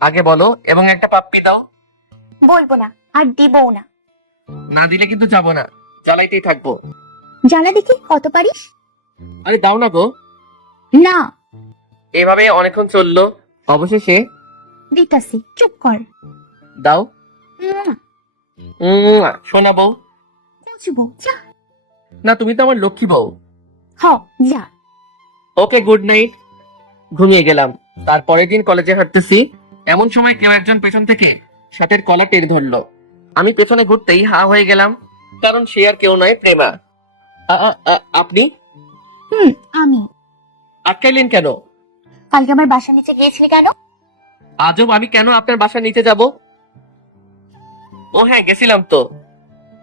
আগে বলো এবং একটা পাপ্পি দাও। বলবো না আর দিবও না। না দিলে কিন্তু যাবো না, জ্বালাইতেই থাকবো। জ্বালা দেখি কত পারিস। আরে দাও না গো। না এভাবে অনেকক্ষণ চললো, অবশেষে দিতাছি, চুপ কর। দাও। উম, শোনা বউ। কচুবো যা। না, তুমি তো আমার লক্ষ্মী বউ। হ যা। ওকে, গুড নাইট। ঘুমিয়ে গেলাম। তারপরের দিন কলেজে হাঁটতেছি, এমন সময় কেউ একজন পেছন থেকে শার্টের কলার টেনে ধরলো। আমি পেছনে ঘুরতেই হা হয়ে গেলাম, কারণ সে আর কেউ নয়, প্রেমা। আপনি আমি। আটকাইলেন কেন? কালকে আমার বাসার নিচে গিয়েছিলি কেন? আজব, আমি কেন আপনার বাসার নিচে যাব? ও হ্যাঁ, গেছিলাম তো।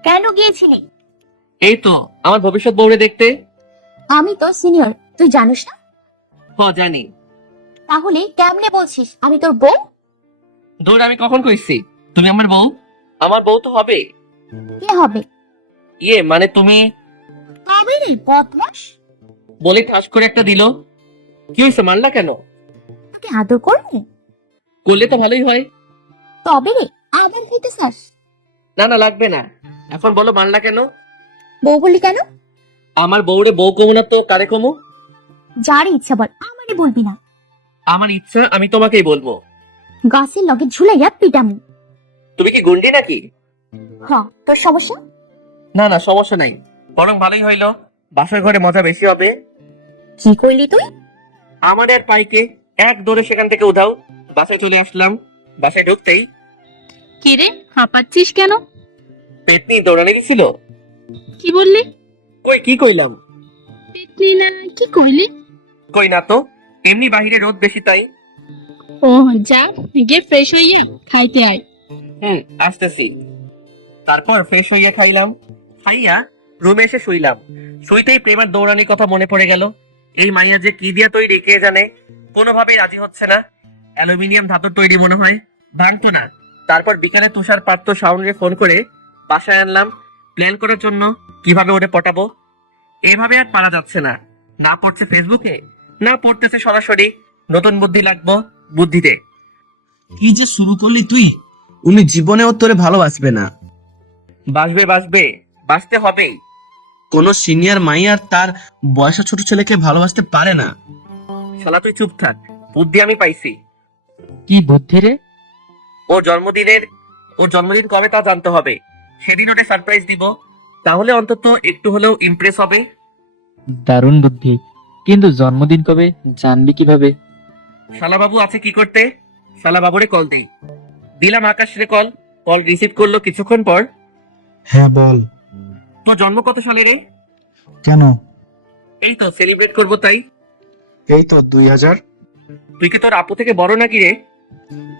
কেন গিয়েছিলি? এই তো আমার ভবিষ্যৎ বউরে দেখতে। আমি তো সিনিয়র, তুই জানিস না? জানি। তাহলে কেমনে বলছিস আমি তোর বউ? দৌড়, আমি কখন কইছি তুমি আমার বউ? আমার বউ তো হবে। কে হবে? ইয়ে মানে তুমি। তবে রে বদমাস। বলে ঠাস করে একটা দিল। কি হয়েছে, মারলা কেন? তোকে আদর করবি? করলে তো ভালোই হয়। তবে রে আবার খাইতে চাস? না না, লাগবে না। এখন বলো, মারলা কেন? বউ বলি কেন? আমার বউরে বউ কমু না তো কারে কমু? যার ইচ্ছা বল, আমারে বলবি না। আমার ইচ্ছা আমি তোমাকেই বলবো। গাছের লগে ঝুলাইয়া পিটামু। তুমি কি গুন্ডি নাকি? হ, তোর সমস্যা? না না, সমস্যা নাই, বরং ভালোই হইলো, বাসার ঘরে মজা বেশি হবে। কি কইলি তুই? আমার আর পাইকে এক দৌড়ে সেখান থেকে উধাও। বাসায় চলে আসলাম। বাসায় ঢুকতেই কি রে, হাঁপাচ্ছিস কেন? পেতনি দৌড়ানে গেছিল। কি বললি? কই কি কইলাম? পেতনি না কি কইলি? কই না তো, এমনি বাহিরে রোদ বেশি তাই। ও যা, গিয়ে ফ্রেশ হইয়া খাইতে আয়। আসতেছি। তারপর ফ্রেশ হইয়া খাইলাম, খাইয়া রুমে এসে শুইলাম। শুইতেই প্রেমার দৌড়ানির কথা মনে পড়ে গেল। এই মাইয়া যে কি দিয়া তৈরি কে জানে, কোনোভাবেই রাজি হচ্ছে না। অ্যালুমিনিয়াম ধাতুর তৈরি মনে হয়, ভাঙতো না। তারপর বিকালে তুষার পাত্র সাউন্ডে ফোন করে বাসায় আনলাম, প্ল্যান করার জন্য কিভাবে ওরে পটাবো। এভাবে আর পারা যাচ্ছে না, না পড়ছে ফেসবুকে, না পড়তেছে সরাসরি। নতুন বুদ্ধি লাগবো, বুদ্ধিতে। কি যে শুরু করলি তুই? উনি জীবনেও তোরে ভালোবাসবে না। বাসবে বাসবে, বাসতে হবেই। কোনো সিনিয়র মাইয়ার তার বয়সে ছোট ছেলেকে ভালোবাসতে পারে না। শালা তুই চুপ থাক, বুদ্ধি আমি পাইছি। কি বুদ্ধি রে? ওর জন্মদিন কবে তা জানতে হবে, সেদিন ওটা সারপ্রাইজ দিব, তাহলে অন্তত একটু হলেও ইমপ্রেস হবে। দারুণ বুদ্ধি, কিন্তু জন্মদিন কবে জানবি কিভাবে? শালাবাবু আছে কি করতে, শালাবাবুরে কল দিই। দিলাম আকাশ রে কল, কল রিসিভ করলো কিছুক্ষণ পর। হ্যাঁ বল। তোর জন্ম কত সালে রে? কেন? এই তো সেলিব্রেট করবো তাই। এই তো 2000। তুই কি তোর আপু থেকে বড় নাকি রে?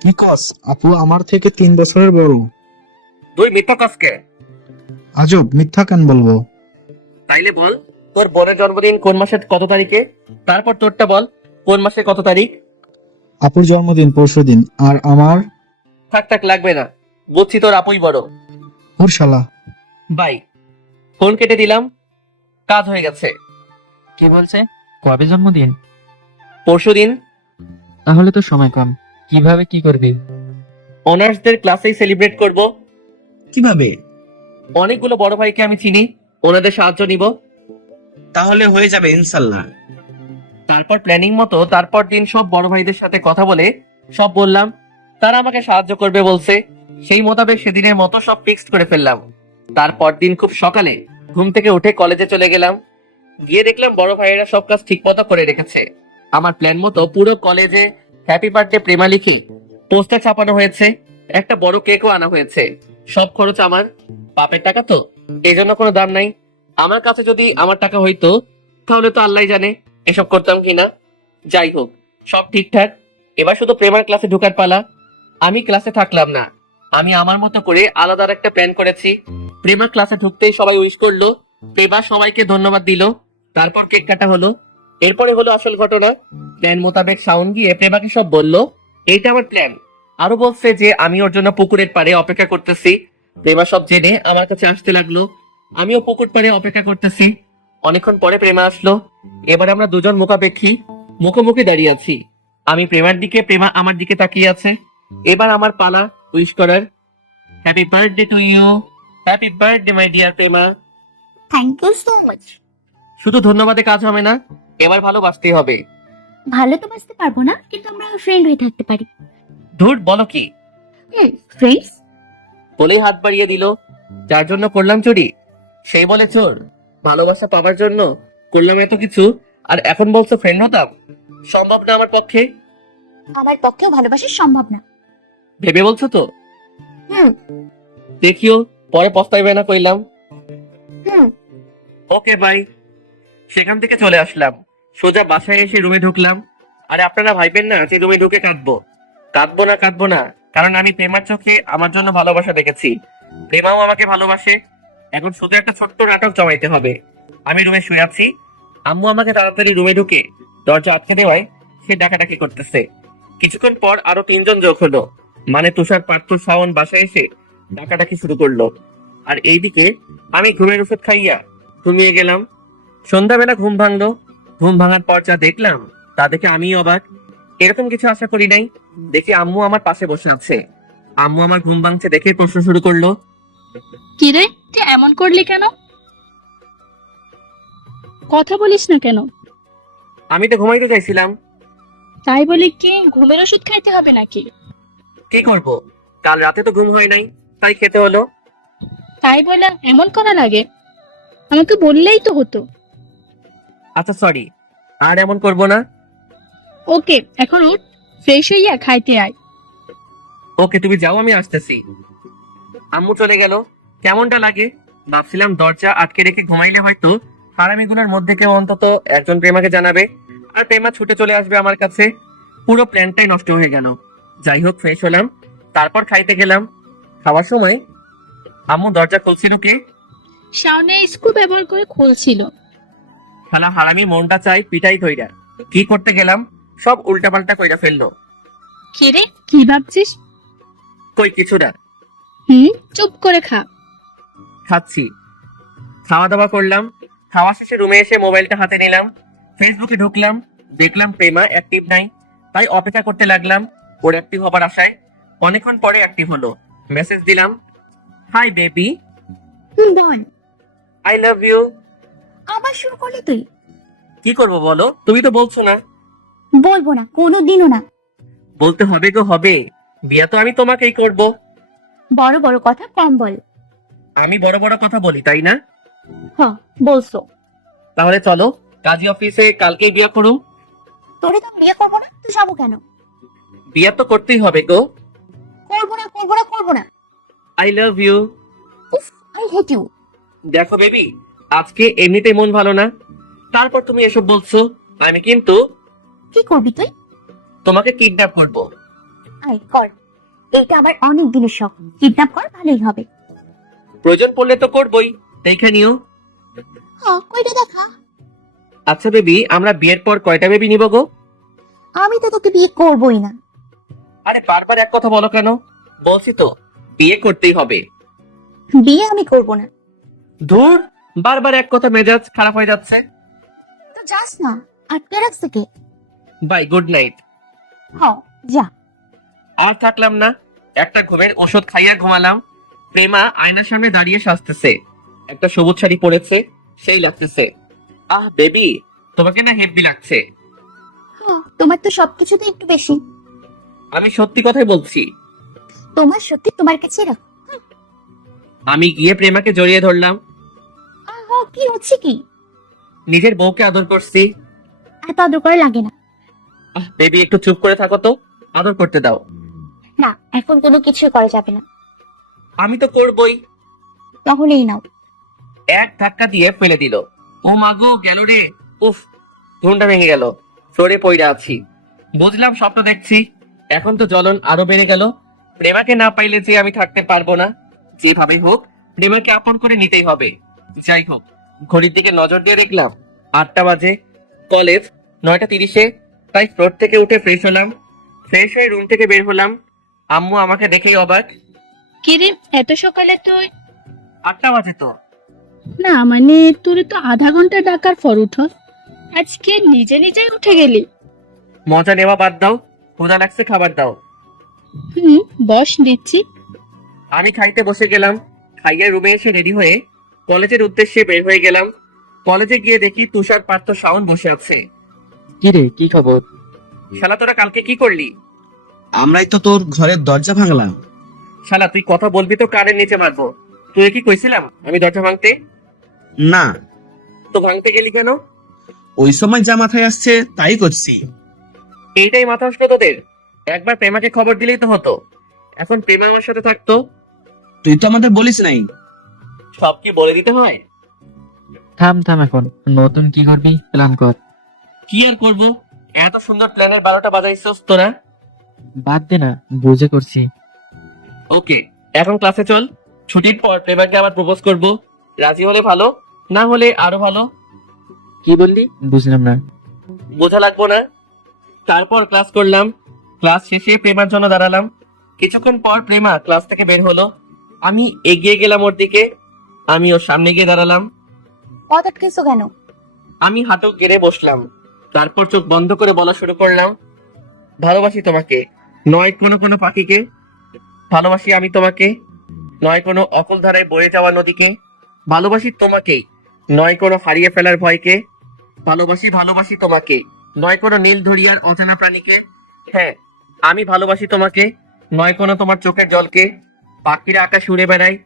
কি কস? আপু আমার থেকে 3 বছরের বড়। তুই মিথ্যা কাজকে। আজব, মিথ্যা কেন বলবো? তাইলে বল তোর বোনের জন্মদিন কোন মাসের কত তারিখে, তারপর তোরটা বল কোন মাসের কত তারিখ। আপুর জন্মদিন পরশুদিন, আর আমার থাক থাক লাগবে না, বুঝছি তোর আপুই বড়। ওর শালা। বাই, ফোন কেটে দিলাম, কাজ হয়ে গেছে। কি বলছে? কবে জন্মদিন? পরশুদিন। তাহলে তো সময় কম, কিভাবে কি করবি? অনার্সদের ক্লাসেই সেলিব্রেট করব। কিভাবে? অনেকগুলো বড় ভাইকে আমি চিনি, ওনাদের সাহায্য নিব। তাহলে হয়ে যাবে ইনশাল্লাহ। তারপর প্ল্যানিং মতো তারপর দিন সব বড় ভাইদের সাথে কথা বলে সব বললাম, তারা আমাকে সাহায্য করবে বলছে। সেই মোতাবেক সেদিনের মতো সব ফিক্সড করে ফেললাম। তারপর দিন খুব সকালে ঘুম থেকে উঠে কলেজে চলে গেলাম। গিয়ে দেখলাম বড় ভাইয়েরা সব কাজ ঠিক মতো করে রেখেছে। আমার প্ল্যান মতো পুরো কলেজে হ্যাপি বার্থডে প্রেমা লিখে পোস্টার ছাপানো হয়েছে, একটা বড় কেকও আনা হয়েছে। সব খরচ আমার, বাপের টাকা তো, এই জন্য কোনো দাম নাই। আমার কাছে যদি আমার টাকা হইতো তাহলে তো আল্লাহ জানে এসব করতাম কিনা। যাই হোক, সব ঠিকঠাক। এবার শুধু প্রেমার ক্লাসে ঢোকার পালা। আমি ক্লাসে থাকলাম না, আমি আমার মতো করে আলাদা একটা প্ল্যান করেছি। প্রেমার ক্লাসে ঢুকতেই সবাই উইশ করলো, প্রেমা সবাইকে ধন্যবাদ দিল, তারপর কেক কাটা হলো। এরপরে হলো আসল ঘটনা। প্ল্যান মোতাবেক শাওন গিয়ে প্রেমাকে সব বলল, এইটা আমার প্ল্যান। আরো বলছে যে আমি ওর জন্য পুকুরের পাড়ে অপেক্ষা করতেছি। প্রেমা সব জেনে আমার কাছে আসতে লাগলো, আমিও পুকুর পাড়ে অপেক্ষা করতেছি। অনেকক্ষণ পরে প্রেমা আসলো। এবার আমরা দুজন মুখোমুখি দাঁড়িয়ে আছি। আমি প্রেমার দিকে, প্রেমা আমার দিকে তাকিয়ে আছে। এবার আমার পালা উইশ করার। Happy birthday to you, happy birthday my dear Prema. Thank you so much. শুধু ধন্যবাদে কাজ হবে না, এবার ভালোবাসতেই হবে। ভালো তো বাঁচতে পারবো না, কিন্তু আমরা ফ্রেন্ড হয়ে থাকতে পারি। ধুর, বলো কি? ফ্রেন্ডস। বলেই হাত বাড়িয়ে দিল। যার জন্য করলাম চুরি, সেই বলে চোর। ভালোবাসা পাওয়ার জন্য করলাম এত কিছু, আর এখন বলছো ফ্রেন্ড হতাম? সম্ভব না আমার পক্ষে। আমার পক্ষেও ভালোবাসা সম্ভব না। ভেবে বলছো তো? হুম দেখিও পরে পস্তাইবে না কইলাম। হুম। Okay bye. সেখান থেকে চলে আসলাম, সোজা বাসায় এসে রুমে ঢুকলাম। আরে আপনারা ভাইবেন না যে রুমে ঢুকে কাঁদবো না, কারণ আমি প্রেমার চোখে আমার জন্য ভালোবাসা দেখেছি, প্রেমাও আমাকে ভালোবাসে। এখন শুধু একটা ছোট্ট নাটক জমাইতে হবে। আমি রুমে শুয়ে আছি, আম্মু আমাকে তাড়াতাড়ি রুমে ঢুকে দরজা আটকে দেওয়ায় সে ডাকাডাকি করতেছে। কিছুক্ষণ পর আরো 3 জন যোগ হলো, মানে তুষার, পার্থ, শাওন বাসায় এসে ডাকাডাকি শুরু করলো। আর এইদিকে আমি ঘুমের ওষুধ খাইয়া ঘুমিয়ে গেলাম। সন্ধ্যাবেলা ঘুম ভাঙলো। ঘুম ভাঙার পর যা দেখলাম তা দেখে আমি অবাক। এরকম কিছু আশা করি নাই। দেখি আম্মু আমার পাশে বসে আছে। আম্মু আমার ঘুম ভাঙছে দেখে প্রশ্ন শুরু করলো, কিরে, তুই এমন করলি কেন? কথা বলিস না কেন? আমি তো ঘুমাইতে চাইছিলাম। তাই বলি কি ঘুমের ওষুধ খাইতে হবে নাকি? কি করব, কাল রাতে তো ঘুম হয় নাই, তাই খেতে হলো। তাই বলে এমন করা লাগে? আমাকে বললেই তো হতো। আচ্ছা সরি, আর এমন করব না। ওকে, এখন উঠ, ফ্রেশ হইয়া খাইতে আয়। ওকে তুমি যাও, আমি আসতেছি। আম্মু চলে গেল। কেমনটা লাগে ভাবছিলাম, দরজা আটকে রেখে ঘুমাইলে হয়তো হারামিগুলোর মধ্যে কেউ অন্তত একজন প্রেমাকে জানাবে, আর প্রেমা ছুটে চলে আসবে আমার কাছে। পুরো প্ল্যানটাই নষ্ট হয়ে গেল। যাই হোক, ফ্রেশ হলাম, তারপর খাইতে গেলাম। খাওয়ার সময় আম্মু দরজা খুলছিল কে? শাওনে স্ক্রু ব্যবহার করে খুলছিল। শালা হারামি, মনটা চাই পিটাই ধইরা। কি করতে গেলাম সব উল্টাপাল্টা কইরা ফেললো। কিরে, কি ভাবছিস? কই কিছু না, চুপ করে খা। খাচ্ছি। খাওয়া দাওয়া করলাম। খাওয়া শেষে রুমে এসে মোবাইলটা হাতে নিলাম, ফেসবুকে ঢুকলাম। দেখলাম প্রেমা অ্যাক্টিভ নাই, তাই অপেক্ষা করতে লাগলাম ওর অ্যাক্টিভ হবার আশায়। অনেকক্ষণ পরে অ্যাক্টিভ হলো। মেসেজ দিলাম, হাই বেবি। বল। I love you. আবার শুরু করলি তুই? কি করব বলো, তুমি তো বলছো না। বলবো না, কোনোদিনও না। বলতে হবে গো, হবে। বিয়া তো আমি তোমাকেই করব। বড় বড় কথা কম বল। আমি বড় বড় কথা বলি, তাই না? হ্যাঁ, বলছো। তাহলে চলো, কাজী অফিসে কালকেই বিয়া করুম। তোরে তো আমি বিয়ে করবো না, তুই যাবো কেন? বিয়া তো করতেই হবে গো। করবো না, করবো না, করবো না। I love you. উফ, আই হেট ইউ। দেখো বেবি, আজকে এমনিতেই মন ভালো না, তারপর তুমি এসব বলছো। আমি কিন্তু কি করবি তুই? তোমাকে কিডন্যাপ করব। আয় কর, এইটা আবার অনেক দিনের শখ। কিডন্যাপ কর, ভালোই হবে। প্রয়োজন পড়লে তো করবই, দেখে নিও। হ্যাঁ, কইটা দেখা। আচ্ছা বেবি, আমরা বিয়ের পর কয়টা বেবি নিব গো? আমি তো তোকে বিয়ে করবোই না। আরে বারবার এক কথা বলো কেন? বলছি তো, বিয়ে করতেই হবে। বিয়ে আমি করবো না। ধুর, বারবার এক কথা, মেজাজ খারাপ হয়ে যাচ্ছে। তো যাস না, আটকে রাখছে কে? By, good night. হ্যাঁ, যা। আর থাকলাম না, একটা ঘুমের ওষুধ খাইয়া ঘুমালাম। প্রেমা আয়নার সামনে দাঁড়িয়ে সাজতেছে, একটা সবুজ শাড়ি পরেছে, সেই লাগতেছে। আহ বেবি, তোমাকে না হেব্বি লাগছে। হ্যাঁ, তোমার তো সবকিছুতে একটু বেশি। আমি সত্যি কথাই বলছি। তোমার সত্যি তোমার কাছে রাখো। আমি গিয়ে প্রেমাকে জড়িয়ে ধরলাম। আহা, কি হচ্ছে কি? নিজের বউকে আদর করছি। এত আদর করে লাগে না। আহ বেবি, একটু চুপ করে থাকো তো, আদর করতে দাও। না, এখন কোনো কিছু করা যাবে না। আমি তো করবই। তাহলেই নাও। এক ধাক্কা দিয়ে ফেলে দিল। ও মাগো, গেল রে। উফ, ঘুমটা ভেঙে গেল। ফ্লোরে পইড়া আছি। বুঝলাম স্বপ্ন দেখছি। এখন তো জ্বলন আরো বেড়ে গেল। প্রেমাকে না পাইলে যে আমি থাকতে পারবো না। যেভাবে হোক প্রেমাকে আপন করে নিতেই হবে। যাই হোক, ঘড়ির দিকে নজর দিয়ে দেখলাম 8টা বাজে। কলেজ 9টা 30-এ। তাই ফ্লোর থেকে উঠে ফ্রেশ হলাম। ফ্রেশ হয়ে রুম থেকে বের হলাম। আম্মু আমাকে দেখেই অবাক। কিরে, এত সকালে তুই? 8টা বাজে তো। না মানে, তোর তো আধা ঘন্টা ডাকার পর উঠো, আজকে নিজে নিজেই উঠে গেলি। মজা নেওয়া বাদ দাও, ক্ষুধা লাগছে, খাবার দাও। বস দিচ্ছি। আমি খাইতে বসে গেলাম। খাইয়ে রুমে এসে রেডি হয়ে কলেজের উদ্দেশ্যে বের হয়ে গেলাম। কলেজে গিয়ে দেখি তুষার, পার্থ, শাওন বসে আছে। কি রে, কি খবর? শালা, তোরা কালকে কি করলি? আমরাই তো তোর ঘরের দরজা ভাঙলাম। শালা, তুই কথা বলবি তো কানের নিচে মারবো। তুই কি কইছিলাম আমি দরজা ভাঙতে? না, তো ভাঙতে গেলি কেন? ওই সময় যা মাথায় আসছে তাই করছি। এইটাই মাথা আসলো তোদের? একবার প্রেমাকে খবর দিলেই তো হতো। এখন প্রেমা আমার সাথে থাকতো। তুই তো আমাদের বলিস নাই। সব কি বলে দিতে হয়? থাম থাম, এখন নতুন কি করবি প্ল্যান কর। কি আর করবো, এত সুন্দর প্ল্যানের 12টা বাজাইছস তোরা। বাদ দে না, বুঝে করছি। ওকে, এখন ক্লাসে চল। ছুটির পর প্রেমাকে আবার প্রপোজ করব। রাজি হলে ভালো, না হলে আরো ভালো। কি বললি, বুঝলাম না। বোঝা লাগবো না। তারপর ক্লাস করলাম। ক্লাস শেষে প্রেমার জন্য দাঁড়ালাম। কিছুক্ষণ পর প্রেমা ক্লাস থেকে বের হলো। আমি এগিয়ে গেলাম ওর দিকে। আমি ওর সামনে গিয়ে দাঁড়ালাম। পথ আটকেছো কেন? আমি হাঁটু গেড়ে বসলাম। তারপর চোখ বন্ধ করে বলা শুরু করলাম। ভালোবাসি তোমাকে, নয় কোনো কোনো পাখিকে। ভালোবাসি আমি তোমাকে, নয় কোনো অকল ধারায় বয়ে যাওয়া নদীকে। ভালোবাসি তোমাকেই, নয় কোনো হারিয়ে ফেলার ভয়কে। ভালোবাসি ভালোবাসি তোমাকে, নয় কোনো নীল ধরিয়ার অজানা প্রাণীকে। হ্যাঁ, আমি ভালোবাসি তোমাকে, নয় কোনো তোমার চোখের জলকে। পাখিরা আকাশে উড়ে বেড়ায়,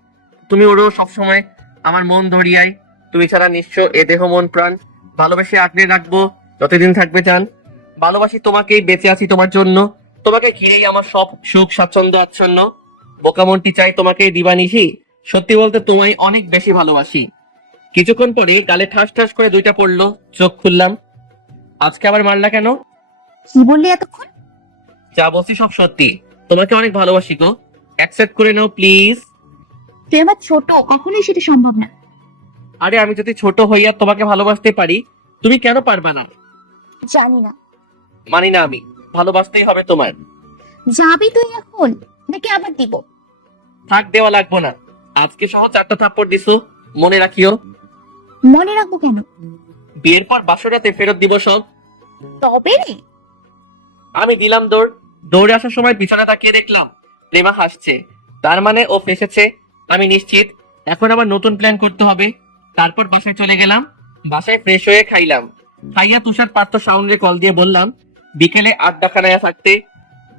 তুমি উড়ো সবসময় আমার মন ধরিয়ায়। তুমি ছাড়া নিঃস্ব এ দেহ মন প্রাণ, ভালোবেসে আঁকড়ে রাখবো যতদিন থাকবে চান। ভালোবাসি তোমাকেই, বেঁচে আছি তোমার জন্য, তোমাকে ঘিরেই আমার সব সুখ স্বাচ্ছন্দ্য আচ্ছন্ন। বোকা মনটি চাই তোমাকেই দিবানিশি, সত্যি বলতে তোমায় অনেক বেশি ভালোবাসি। কিছুক্ষণ পরে গালে ঠাস ঠাস করে 2টা পড়লো। চোখ খুললাম। আজকে আবার মারলা কেন? কি বললি এতক্ষণ? যা বলছি সব সত্যি। তোমাকে অনেক ভালোবাসি গো, অ্যাকসেপ্ট করে নাও প্লিজ। তুই আমার ছোট, কখনোই সেটা সম্ভব না। আরে আমি যদি ছোট হইয়া তোমাকে ভালোবাসতে পারি, তুমি কেন পারবা না? জানি না। মানি না আমি, ভালোবাসতেই হবে তোমার। যাবি তুই এখন নাকি আবার দিব? থাক, দেওয়া লাগবো না। আজকে সহ 4টা থাপ্পড় দিছো, মনে রাখিও। মনে রাখবো কেন? বিয়ের পর বাসরাতে ফেরত দিব সব। তবে রে। আমি দিলাম দৌড়। দৌড়ে আসার সময় পিছনে তাকিয়ে দেখলাম প্রেমা হাসছে। তার মানে ও ফেসেছে। আমি নিশ্চিত এখন আবার নতুন প্ল্যান করতে হবে। তারপর বাসায় চলে গেলাম। বাসায় ফ্রেশ হয়ে খাইলাম। খাইয়া তুষার পাত্র সাউন্ডে কল দিয়ে বললাম বিকেলে আড্ডাখানায় থাকতে।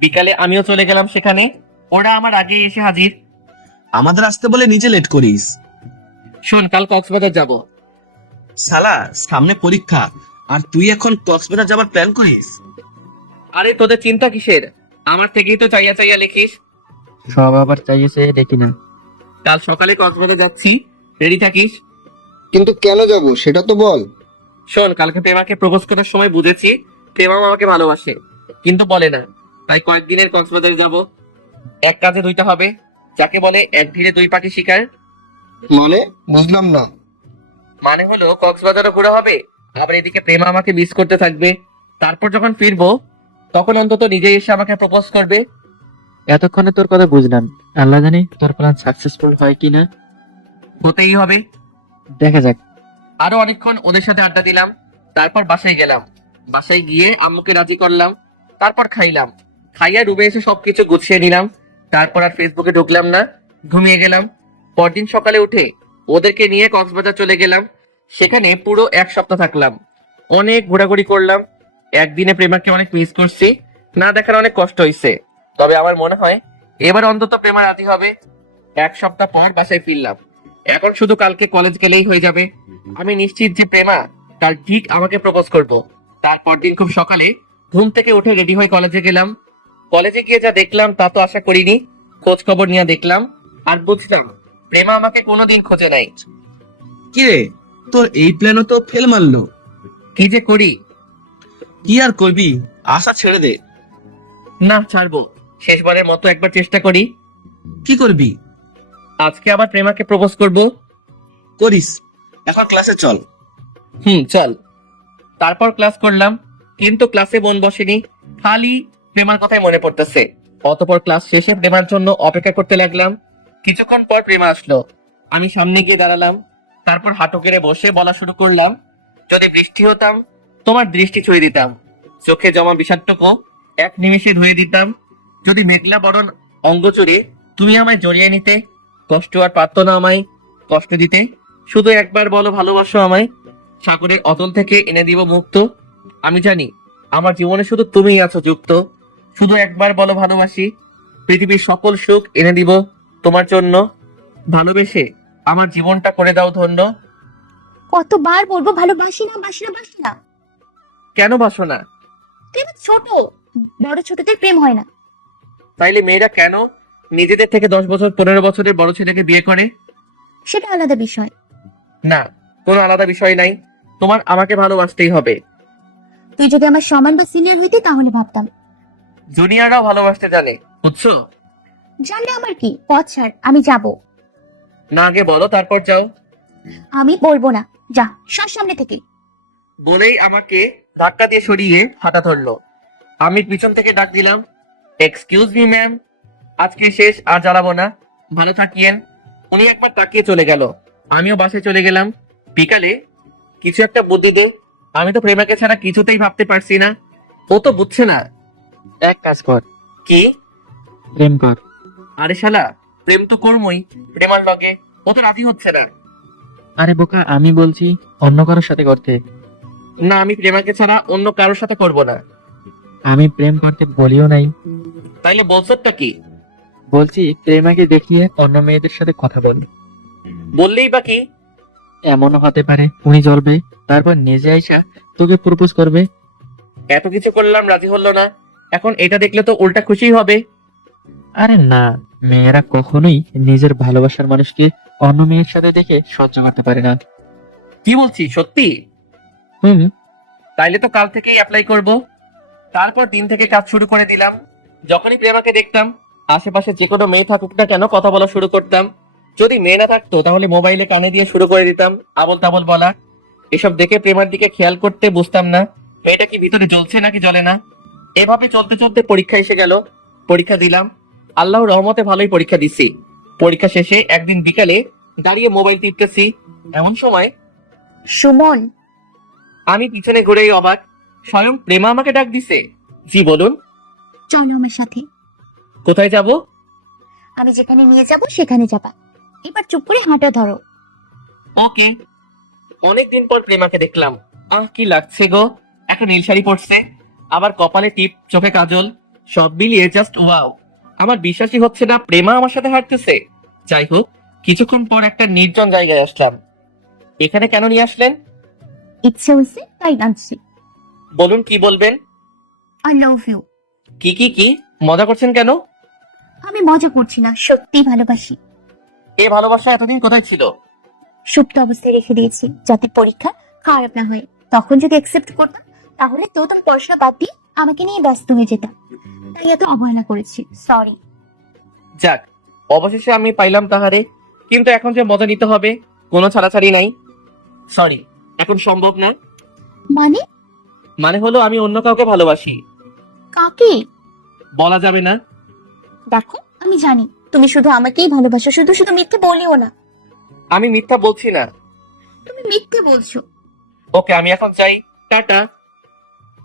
বিকালে আমিও চলে গেলাম সেখানে। ওরা আমার আগে এসে হাজির। আমাদের আসতে বলে নিজে লেট করিস। শোন, কাল কক্সবাজার যাব। শালা সামনে পরীক্ষা আর তুই এখন কক্সবাজার যাবার প্ল্যান করিস? আরে তোদের চিন্তা কিসের? আমার থেকেই তো চাইয়া চাইয়া লিখিস। সব আবার চাইছে দেখি না। কাল সকালে কক্সবাজার যাচ্ছি, রেডি থাকিস। কিন্তু কেন যাব সেটা তো বল। শোন, কালকে প্রেমাকে প্রপোজ করার সময় বুঝেছি প্রেমাও আমাকে ভালোবাসে, কিন্তু বলে না। তাই কয়েকদিনের কক্সবাজারে যাব। এক কাজে দুইটা হবে, যাকে বলে এক ঢিলে দুই পাখি শিকার। মানে বুঝলাম না। মানে হলো কক্সবাজারও ঘোরা হবে, আবার এদিকে প্রেমা আমাকে মিস করতে থাকবে। তারপর যখন ফিরবো তখন অন্তত নিজেই এসে আমাকে প্রপোজ করবে। এতক্ষণে তোর কথা বুঝলাম। আল্লাহ জানে তোর প্ল্যান সাকসেসফুল হয় কিনা। হতেই হবে। দেখা যাক। আরো অনেকক্ষণ ওদের সাথে আড্ডা দিলাম। তারপর বাসায় গেলাম। বাসায় গিয়ে আম্মুকে রাজি করলাম। তারপর খাইলাম। খাইয়া রুমে এসে সবকিছু গুছিয়ে নিলাম। তারপর আর ফেসবুকে ঢুকলাম না, ঘুমিয়ে গেলাম। পরদিন সকালে উঠে ওদেরকে নিয়ে কক্সবাজার চলে গেলাম। সেখানে পুরো এক সপ্তাহ থাকলাম। অনেক ঘোরাঘুরি করলাম। একদিনে প্রেমাকে অনেক মিস করছি, না দেখার অনেক কষ্ট হয়েছে। তবে আমার মনে হয় এবার অন্তত প্রেমা রাজি হবে। এক সপ্তাহ পর বাসায় ফিরলাম। এখন শুধু কালকে কলেজ গেলেই হয়ে যাবে। আমি নিশ্চিত যে প্রেমা কাল ঠিক আমাকে প্রপোজ করব। তারপর দিন খুব সকালে ঘুম থেকে উঠে রেডি হয়ে কলেজে গেলাম। কলেজে গিয়ে যা দেখলাম তা তো আশা করিনি। খোঁজ খবর নিয়ে দেখলাম আর বুঝলাম প্রেমা আমাকে কোনোদিন খোঁজে নাই। কিরে, তোর এই প্ল্যানও তো ফেল মারলো। কি যে করি। কি আর করবি, আশা ছেড়ে দে। না, ছাড়বো। শেষবারের মতো একবার চেষ্টা করি। কি করবি? আজকে আবার প্রেমাকে প্রপোজ করব। করিস। এখন ক্লাসে চল। চল। তারপর ক্লাস করলাম, কিন্তু ক্লাসে মন বসেনি। খালি প্রেমার কথাই মনে পড়তেছে। অতপর ক্লাস শেষে প্রেমার জন্য অপেক্ষা করতে লাগলাম। কিছুক্ষণ পর প্রেমা আসলো। আমি সামনে গিয়ে দাঁড়ালাম। তারপর হাঁটু গেড়ে বসে বলা শুরু করলাম, যদি বৃষ্টি হতাম তোমার দৃষ্টি ছুঁয়ে দিতাম, চোখে জমা বিষাদটুকু এক নিমেষে ধুয়ে দিতাম। যদি মেঘলা বরণ অঙ্গ জুড়ে তুমি আমায় জড়িয়ে নিতে, কষ্ট আর পারতো না আমায় কষ্ট দিতে। শুধু একবার বলো ভালোবাসো আমায়, সাগরের অতল থেকে এনে দিব মুক্ত। আমি জানি আমার জীবনে শুধু তুমিই আছো যুক্ত। শুধু একবার বলো ভালোবাসি, পৃথিবীর সকল সুখ এনে দিব তোমার জন্য। ভালোবেসে আমার জীবনটা করে দাও ধন্য। কতবার বলবো ভালোবাসি না, বাসি না, বাসি না। কেন বাসো না? তুই এবার ছোট, বড় ছোটদের প্রেম হয় না। তাইলে মেয়েরা কেন নিজেদের থেকে 10 বছর 15 বছরের বড় ছেলেকে বিয়ে করে? সেটা আলাদা বিষয়। না, কোনো আলাদা বিষয় নাই। তোমার আমাকে ভালোবাসতেই হবে। তুই যদি আমার সমান বা সিনিয়র হইতি তাহলে ভাবতাম। জুনিয়ররাও ভালোবাসতে জানে, বুঝছো? জানলে আমার কি, পথ ছাড়, আমি যাব। না, আগে বলো তারপর যাও। আমি বলবো না, যা সব সামনে থেকে। বলেই আমাকে ধাক্কা দিয়ে সরিয়ে হাঁটা ধরলো। আমি পিছন থেকে ডাক দিলাম, এক্সকিউজ মি ম্যাম, আজকে শেষ, আর জ্বালাবো না, ভালো থাকিয়েন। উনি একবার তাকিয়ে চলে গেল। আমিও বাসে চলে গেলাম। বিকালে কিছু একটা বুদ্ধি দে। আমি তো প্রেমাকে ছাড়া কিছুতেই ভাবতে পারছি না। ও তো বুঝছে না। এক কাজ কর, কি? প্রেম কর। আরে শালা, প্রেম তো কর্মই প্রেমার লগে। ও তো রাজি হচ্ছে না। আরে বোকা, আমি বলছি অন্য কারোর সাথে করতে। না, আমি প্রেমাকে ছাড়া অন্য কারোর সাথে করব না। আমি প্রেম করতে বলিও নাই। তাইলে বলছটা কি? বলছি প্রেমাকে দেখিয়ে অন্য মেয়েদের সাথে কথা বল। বললেই বা কি? এমনও হতে পারে উনি জ্বলবে, তারপর নিজে আইসা তোকে প্রপোজ করবে। এত কিছু করলাম, রাজি হলো না। এখন এটা দেখলে তো উল্টা খুশি হবে। আরে না, মেয়েরা কখনোই নিজের ভালোবাসার মানুষকে অন্য মেয়ের সাথে দেখে সহ্য করতে পারে না। কি বলছি, সত্যি? হুম। তাইলে তো কাল থেকেই অ্যাপ্লাই করব। তারপর দিন থেকে কাজ শুরু করে দিলাম। যখনই প্রেমাকে দেখতাম, আশেপাশে যে কোনো মেয়ে থাকুক না কেন কথা বলা শুরু করতাম। যদি মেয়ে না থাকতো তাহলে মোবাইলে কানে দিয়ে শুরু করে দিতাম আবল তাবল বলা। এসব দেখে প্রেমার দিকে খেয়াল করতে বুঝতাম না মেয়েটা কি ভিতরে জ্বলছে নাকি জ্বলে না। এভাবে চলতে চলতে পরীক্ষা এসে গেল। পরীক্ষা দিলাম, আল্লাহর রহমতে ভালোই পরীক্ষা দিছি। পরীক্ষা শেষে একদিন বিকালে দাঁড়িয়ে মোবাইল টিপতেছি, এমন সময় সুমন, আমি পিছনে ঘুরেই অবাক, স্বয়ং প্রেমা আমাকে ডাক দিছে। জি বলুন। চলো আমার সাথে। কোথায় যাব? আমি যেখানে নিয়ে যাব সেখানে যাবা। এবার চুপ করে হাঁটা ধরো। ওকে। অনেকদিন পর প্রেমাকে দেখলাম। কি লাগছে গো। একটা নীল শাড়ি পরছে, আবার কপালে টিপ, চোখে কাজল, সব মিলিয়ে জাস্ট ওয়াও। আমার বিশ্বাসই হচ্ছে না প্রেমা আমার সাথে হাঁটতেছে। যাই হোক, কিছুক্ষণ পর একটা নির্জন জায়গায় আসলাম। এখানে কেন নিয়ে আসলেন? ইচ্ছে হয়েছে তাই আনছি। বলুন, কি বলবেন? I love you. কি কি কি মজা করছেন কেন? আমি মজা করছি না, সত্যি ভালোবাসি। এ ভালোবাসা এতদিন কোথায় ছিল? সুপ্ত অবস্থায় রেখে দিয়েছি যাতে পরীক্ষা খারাপ না হয়। তখন যদি অ্যাকসেপ্ট করতাম তাহলে তো তোমার পড়াশোনা বাদ দিয়ে আমাকে নিয়ে ব্যস্ত হয়ে যেতাম। তাই এত অবহেলা করেছি, সরি। যাক, অবশেষে আমি পাইলাম তাহারে। কিন্তু এখন যে মজা নিতে হবে, কোনো ছাড়াছাড়ি নাই। সরি, এখন সম্ভব না। মানে? মানে হলো আমি অন্য কাউকে ভালোবাসি। কাকে? বলা যাবে না। দেখো, আমি জানি তুমি শুধু আমাকেই ভালোবাসো, শুধু শুধু মিথ্যে বলিও না। আমি মিথ্যা বলছি না। তুমি মিথ্যে বলছো। ওকে, আমি এখন যাই, টাটা।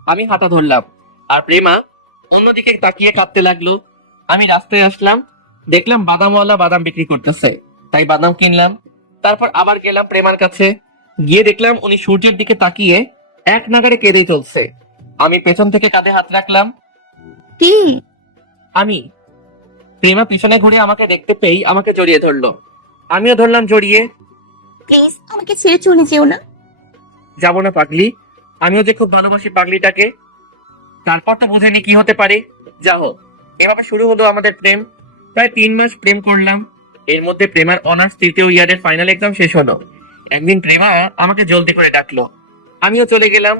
আমি হাঁটা ধরলাম, আর প্রেমা অন্যদিকে তাকিয়ে কাঁদতে লাগলো। আমি রাস্তায় আসলাম, দেখলাম বাদামওয়ালা বাদাম বিক্রি করতেছে, তাই বাদাম কিনলাম। তারপর আবার গেলাম প্রেমার কাছে, গিয়ে দেখলাম উনি সূর্যের দিকে তাকিয়ে এক নাগাড়ে কেঁদেই চলছে। আমি পেছন থেকে কাঁধে হাত রাখলাম। কি? আমি। প্রেমা পিছনে ঘুরে আমাকে দেখতে পেয়েই আমাকে জড়িয়ে ধরলো। আমিও ধরলাম জড়িয়ে। প্লিজ আমাকে ছেড়ে চলে যেও না। যাবো না পাগলি, আমিও যে খুব ভালোবাসি পাগলিটাকে। তারপর তো বুঝেনি কি হতে পারে। যা হোক, এভাবে শুরু হলো আমাদের প্রেম। প্রায় 3 মাস প্রেম করলাম। এর মধ্যে প্রেমার অনার্স 3য় ইয়ারের ফাইনাল এক্সাম শেষ হলো। একদিন প্রেমা আমাকে জলদি করে ডাকলো, আমিও চলে গেলাম।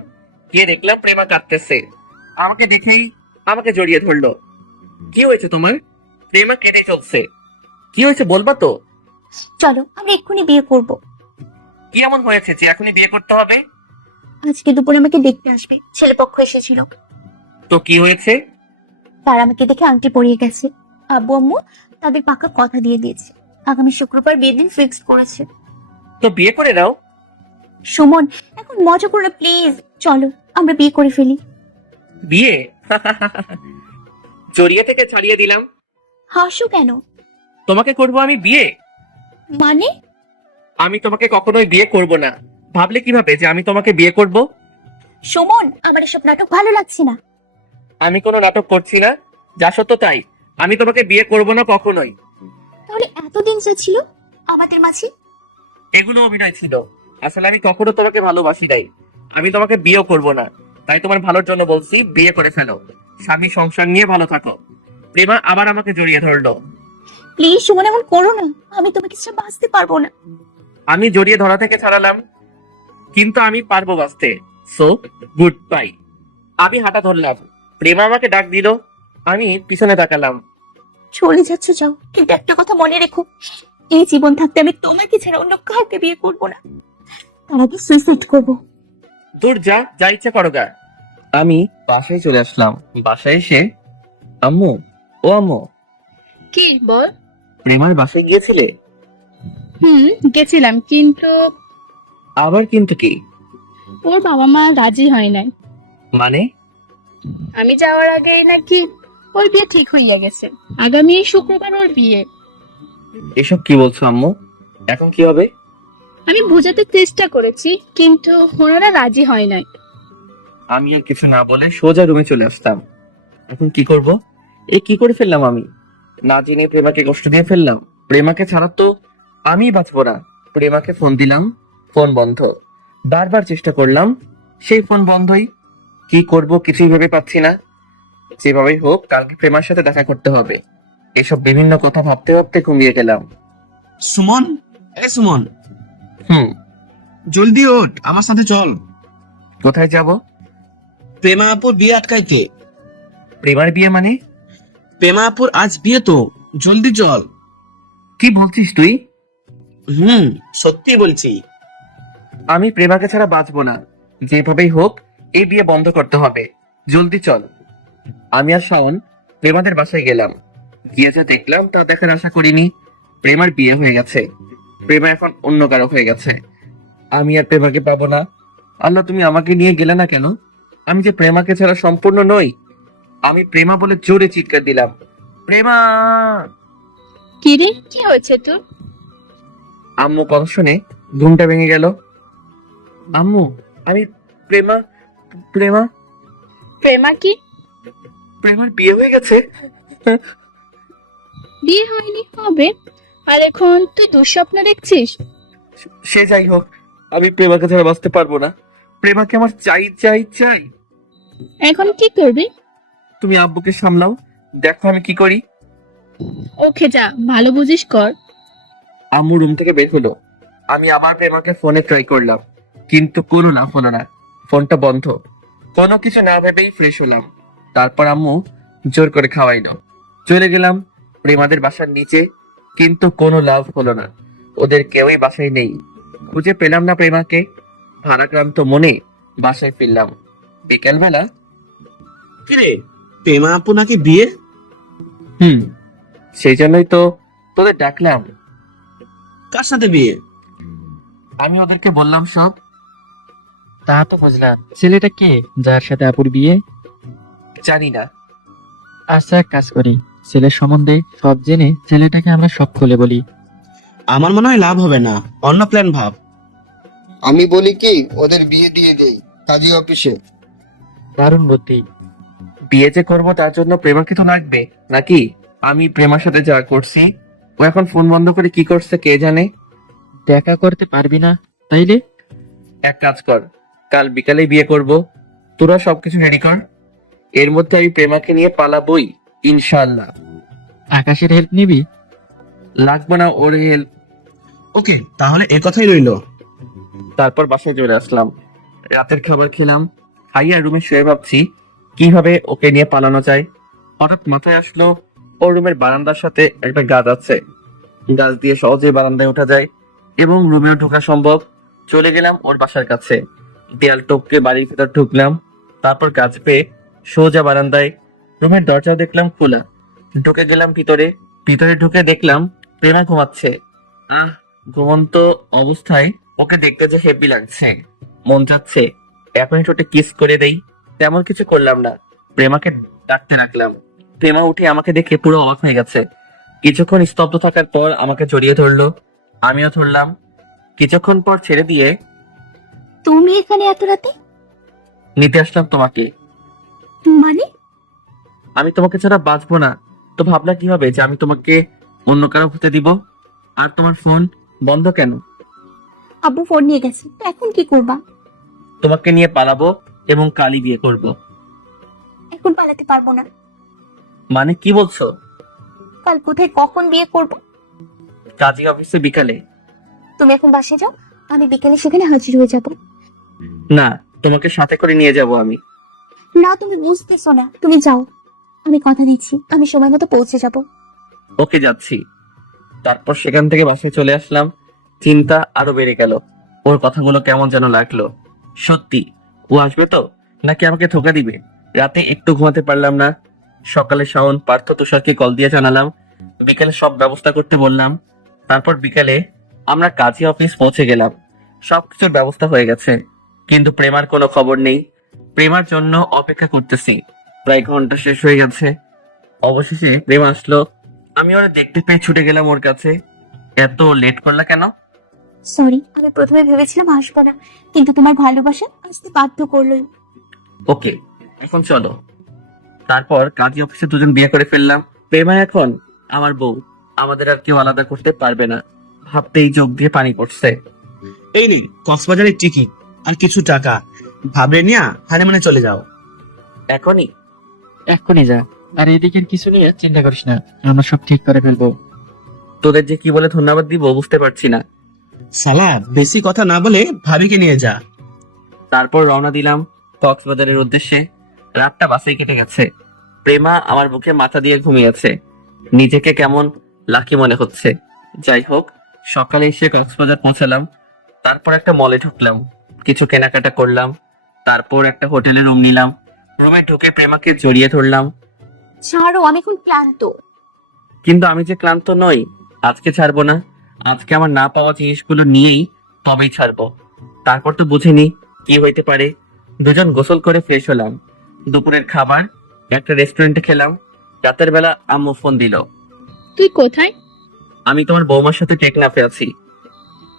গিয়ে দেখলাম প্রেমা কাঁদতেছে। আমাকে দেখেই আমাকে জড়িয়ে ধরলো। কি হয়েছে তোমার? প্রেমা কেঁদে চলছে। কি হয়েছে বলবা তো? চলো আমরা এক্ষুনি বিয়ে করব। কি এমন হয়েছে যে এখনই বিয়ে করতে হবে? আজকে দুপুরে আমাকে দেখতে আসবে, ছেলেপক্ষ এসেছিল। তো কি হয়েছে? তারা আমাকে দেখে আংটি পরিয়ে গেছে। আব্বু আম্মু তাদের পাকা কথা দিয়ে দিয়েছে, আগামী শুক্রবার বিয়ের দিন ফিক্সড করেছে। তো বিয়ে করে নাও। সুমন, এখন মজা করো না প্লিজ, চলো আমরা বিয়ে করে ফেলি। বিয়ে? জড়িয়ে থেকে ছাড়িয়ে দিলাম। হাসো কেন? তোমাকে করব আমি বিয়ে? মানে? আমি তোমাকে কখনোই বিয়ে করব না। ভাবলে কিভাবে যে আমি তোমাকে বিয়ে করব? সুমন, আমার এসব নাটক ভালো লাগছে না। আমি কোনো নাটক করছি না, যা সত্য তাই। আমি তোমাকে বিয়ে করব না কখনোই। তাহলে এতদিন যা ছিল আমাদের মাঝে? এগুলো অভিনয় ছিল। আসলে আমি কখনো তোমাকে ভালোবাসি নাই। আমি তোমাকে বিয়েও করব না। তাই তোমার ভালোর জন্য বলছি, বিয়ে করে ফেলো, স্বামী সংসার নিয়ে ভালো থাকো। প্রেমা আবার আমাকে জড়িয়ে ধরলো। প্লিজ সুমন, এমন করো না, আমি তোমাকে ছাড়া বাঁচতে পারবো না। আমি জড়িয়ে ধরা থেকে ছাড়ালাম, কিন্তু আমি পারবো বাঁচতে। So good bye. আমি হাঁটা ধরলাম, প্রেমা আমাকে ডাক দিল। আমি পিছনে তাকালাম। চলে যাচ্ছ যাও, কিন্তু একটা কথা মনে রেখো, এই জীবন থাকতে আমি তোমাকে ছাড়া অন্য কাউকে বিয়ে করবো না। তার আগে সুইসাইড করবো। দূর যা, যা ইচ্ছা করো গা। আমি বাসায় চলে আসলাম। বাসায় এসে আম্মু, ও আম্মু, কি বল? প্রেমার বাসায় গিয়েছিলে? গেছিলাম, কিন্তু আবার কিন্তু কি? ওর বাবা মা রাজি হয় নাই। মানে? আমি যাওয়ার আগে নাকি ওর বিয়ে ঠিক হইয়া গেছে। আগামী শুক্রবার ওর বিয়ে। এসব কি বলছো আম্মু? এখন কি হবে? আমি বোঝাতে চেষ্টা করেছি, কিন্তু ওনারা রাজি হয় নাই। আমি আর কিছু না বলে সোজা রুমে চলে আসতাম। এখন কি করব? কি করে ফেললাম আমি? না জেনে প্রেমাকে কষ্ট দিয়ে ফেললাম। প্রেমাকে ছাড়া তো আমি বাঁচবো না। প্রেমাকে ফোন দিলাম, ফোন বন্ধ। বারবার চেষ্টা করলাম, সেই ফোন বন্ধই। কি করব কিছুই ভেবে পাচ্ছি না। যেভাবেই হোক কালকে প্রেমার সাথে দেখা করতে হবে। এসব বিভিন্ন কথা ভাবতে ভাবতে ঘুমিয়ে গেলাম। সুমন, এ সুমন, হুম। জলদি ওঠ, আমার সাথে চল। কোথায় যাব? প্রেমা আপুর বিয়ে আটকাইতে। প্রেমার বিয়ে মানে? প্রেমা আপুর আজ বিয়ে তো, জলদি চল। কি বলছিস তুই? সত্যি বলছি। আমি প্রেমাকে ছাড়া বাঁচবো না। যেভাবেই হোক এই বিয়ে বন্ধ করতে হবে। জলদি চল। আমি আর শাওন প্রেমাদের বাসায় গেলাম। গিয়ে যা দেখলাম তা দেখার আশা করিনি। প্রেমার বিয়ে হয়ে গেছে। প্রেমা এখন অন্য কারো হয়ে গেছে। আমি আর প্রেমাকে পাবো না। আল্লাহ, তুমি আমাকে নিয়ে গেলে না কেন? আমি যে প্রেমাকে ছাড়া সম্পূর্ণ নই। আমি প্রেমা বলে জোরে চিৎকার দিলাম, প্রেমা। কিরে, কি হয়েছে তোর? আম্মু কথা শুনে ঘুমটা ভেঙে গেল। আম্মু, আমি প্রেমা প্রেমা প্রেমা কি? প্রেমার বিয়ে হয়ে গেছে। বিয়ে হয়নি, হবে। আর এখন তুই দুঃস্বপ্ন দেখছিস? সে যাই হোক, আমি প্রেমাকে ছাড়া বাঁচতে পারবো না। প্রেমাকে আমার চাই চাই চাই। এখন কি করবি? তুমি আব্বুকে সামলাও, দেখো আমি কি করি। ওকে, যা ভালো বুঝিস কর। আম্মু রুম থেকে বের হলো। আমি আবার প্রেমাকে ফোনে ট্রাই করলাম, কিন্তু কোনো লাভ হলো না। ফোনটা বন্ধ। কোনো কিছু না ভেবেই ফ্রেশ হলাম। তারপর আম্মু জোর করে খাওয়াইলো। চলে গেলাম প্রেমাদের বাসার নিচে, কিন্তু কোনো লাভ হলো না। ওদের কেউই বাসায় নেই। খুঁজে পেলাম না প্রেমাকে। ভারাক্রান্ত মনে বাসায় ফিরলাম। বিকেলবেলা। কিরে, প্রেমা আপু নাকি বিয়ে? সেই জন্যই তো তোদের ডাকলাম। কার সাথে বিয়ে? আমি ওদেরকে বললাম সব। তা তো বুঝলাম, ছেলেটা কে যার সাথে আপুর বিয়ে? জানি না। আচ্ছা, এক কাজ করি, ছেলের সম্বন্ধে সব জেনে ছেলেটাকে আমরা সব খুলে বলি। আমার মনে হয় লাভ হবে না, অন্য প্ল্যান ভাব। আমি বলি কি, ওদের বিয়ে দিয়ে দেই কাজী অফিসে। দারুণ বুদ্ধি। বিয়ে যে করবো তার জন্য প্রেমাকে তো লাগবে নাকি? আমি প্রেমার সাথে যা করছি, ও এখন ফোন বন্ধ করে কি করছে কে জানে। দেখা করতে পারবি না তাইলে? এক কাজ কর, কাল বিকালে বিয়ে করব। তোরা সবকিছু রেডি কর। এর মধ্যে আমি প্রেমাকে নিয়ে পালাবই ইনশাআল্লাহ। আকাশের হেল্প নিবি? লাগবে না ওর হেল্প। ওকে, তাহলে এ কথাই রইলো। তারপর বাসায় চলে আসলাম। রাতের খাবার খেলাম। খাইয়া রুমে শুয়ে ভাবছি কিভাবে ওকে নিয়ে পালানো যায়। হঠাৎ মাথায় আসলো ওর রুমের বারান্দার সাথে একটা গাছ আছে। গাছ দিয়ে সহজে বারান্দায় ওঠা যায় এবং রুমেও ঢোকা সম্ভব। চলে গেলাম ওর বাসার কাছে। দেয়াল টপকে বাড়ির ভিতর ঢুকলাম। তারপর গাছ পেয়ে সোজা বারান্দায়। রুমের দরজা দেখলাম খোলা। ঢুকে গেলাম ভিতরে। ভিতরে ঢুকে দেখলাম প্রেমা ঘুমাচ্ছে। ঘুমন্ত অবস্থায় ওকে দেখতে যে হেব্বি লাগছে। মন যাচ্ছে এখনই ঠোঁটে কিস করে দেই। তেমন কিছু করলাম না। প্রেমাকে ডাকতে রাখলাম। প্রেমা উঠে আমাকে দেখে পুরো অবাক হয়ে গেছে। কিছুক্ষণ স্তব্ধ থাকার পর আমাকে জড়িয়ে ধরলো। আমিও ধরলাম। কিছুক্ষণ পর ছেড়ে দিয়ে তুমি এখানে এত রাতে? নিতে আসলাম তোমাকে। মানে? আমি তোমাকে ছাড়া বাঁচবো না। তো ভাবলা কিভাবে যে আমি তোমাকে অন্য কারো হতে দিব? আর তোমার ফোন বন্ধ কেন? আব্বু ফোন নিয়ে গেছে, তো এখন কি করবা? তোমাকে নিয়ে পালাবো এবং কালই বিয়ে করব। এখন পালাতে পারবো না। মানে কি বলছো? কাল কোথায় কখন বিয়ে করবো? কাজী অফিসে বিকালে। তুমি এখন বাসে যাও, আমি বিকেলে সেখানে হাজির হয়ে যাব। না, তোমাকে সাথে করে নিয়ে যাব আমি। না, তুমি বুঝতেছো না, তুমি যাও। আমি কথা দিচ্ছি আমি সময় মতো পৌঁছে যাব। ওকে, যাচ্ছি। তারপর সেখান থেকে বাসায় চলে আসলাম। চিন্তা আরো বেড়ে গেল। ওর কথাগুলো কেমন যেন লাগলো। সত্যি ও আসবে তো, নাকি আমাকে ধোকা দিবে? রাতে একটু ঘুমাতে পারলাম না। সকালে শাওন, পার্থ, তুষারকে কল দিয়ে জানালাম। বিকেলে সব ব্যবস্থা করতে বললাম। তারপর বিকেলে আমরা কাজী অফিস পৌঁছে গেলাম। সবকিছুর ব্যবস্থা হয়ে গেছে, কিন্তু প্রেমার কোনো খবর নেই। প্রেমার জন্য অপেক্ষা করতেছি। প্রায় ঘন্টা শেষ হয়ে গেছে। অবশেষে প্রেম আসলো। আমি ওরা দেখতে পেয়ে ছুটে গেলাম ওর কাছে। এত লেট করলা কেন? সরি, আমি প্রথমে ভেবেছিলাম আসবো না, কিন্তু তোমার ভালোবাসা আসতে বাধ্য করলোই। ওকে, এখন চলো। তারপর কাজী অফিসে দুজন বিয়ে করে ফেললাম। প্রেমা এখন আমার বউ। আমাদের আর কেউ আলাদা করতে পারবে না। ভাবতেই চোখ দিয়ে পানি পড়ছে। এই নিন কক্সবাজারের টিকিট আর কিছু টাকা। ভাবলে নিয়ে হানিমুনে চলে যাও। এখনই? এক্ষুনি যা। আর এদিকের কিছু নিয়ে চিন্তা করিস না, আমরা সব ঠিক করে ফেলবো। তোদের যে কি বলে ধন্যবাদ দিব বুঝতে পারছি না। সালা, বেশি কথা না বলে ভাবিকে নিয়ে যা। তারপর রওনা দিলাম কক্সবাজারের উদ্দেশ্যে। রাতটা বাসেই কেটে গেছে। প্রেমা আমার বুকে মাথা দিয়ে ঘুমিয়েছে। নিজেকে কেমন লাকি মনে হচ্ছে। যাই হোক, সকালে এসে কক্সবাজার পৌঁছালাম। তারপর একটা মলে ঢুকলাম, কিছু কেনাকাটা করলাম। তারপর একটা হোটেলে রুম নিলাম। রুমে ঢুকে প্রেমাকে জড়িয়ে ধরলাম। ছাড়ো, আমি এখন ক্লান্ত। কিন্তু আমি যে ক্লান্ত নই। আজকে ছাড়বো না। আজকে আমার না পাওয়া জিনিসগুলো নিয়েই তবেই ছাড়বো। তারপর তো বুঝিনি কি হইতে পারে। দুজন গোসল করে ফ্রেশ হলাম। দুপুরের খাবার একটা রেস্টুরেন্টে খেলাম। রাতের বেলা আম্মু ফোন দিল। তুই কোথায়? আমি তোমার বৌমার সাথে টেকনাফে আছি।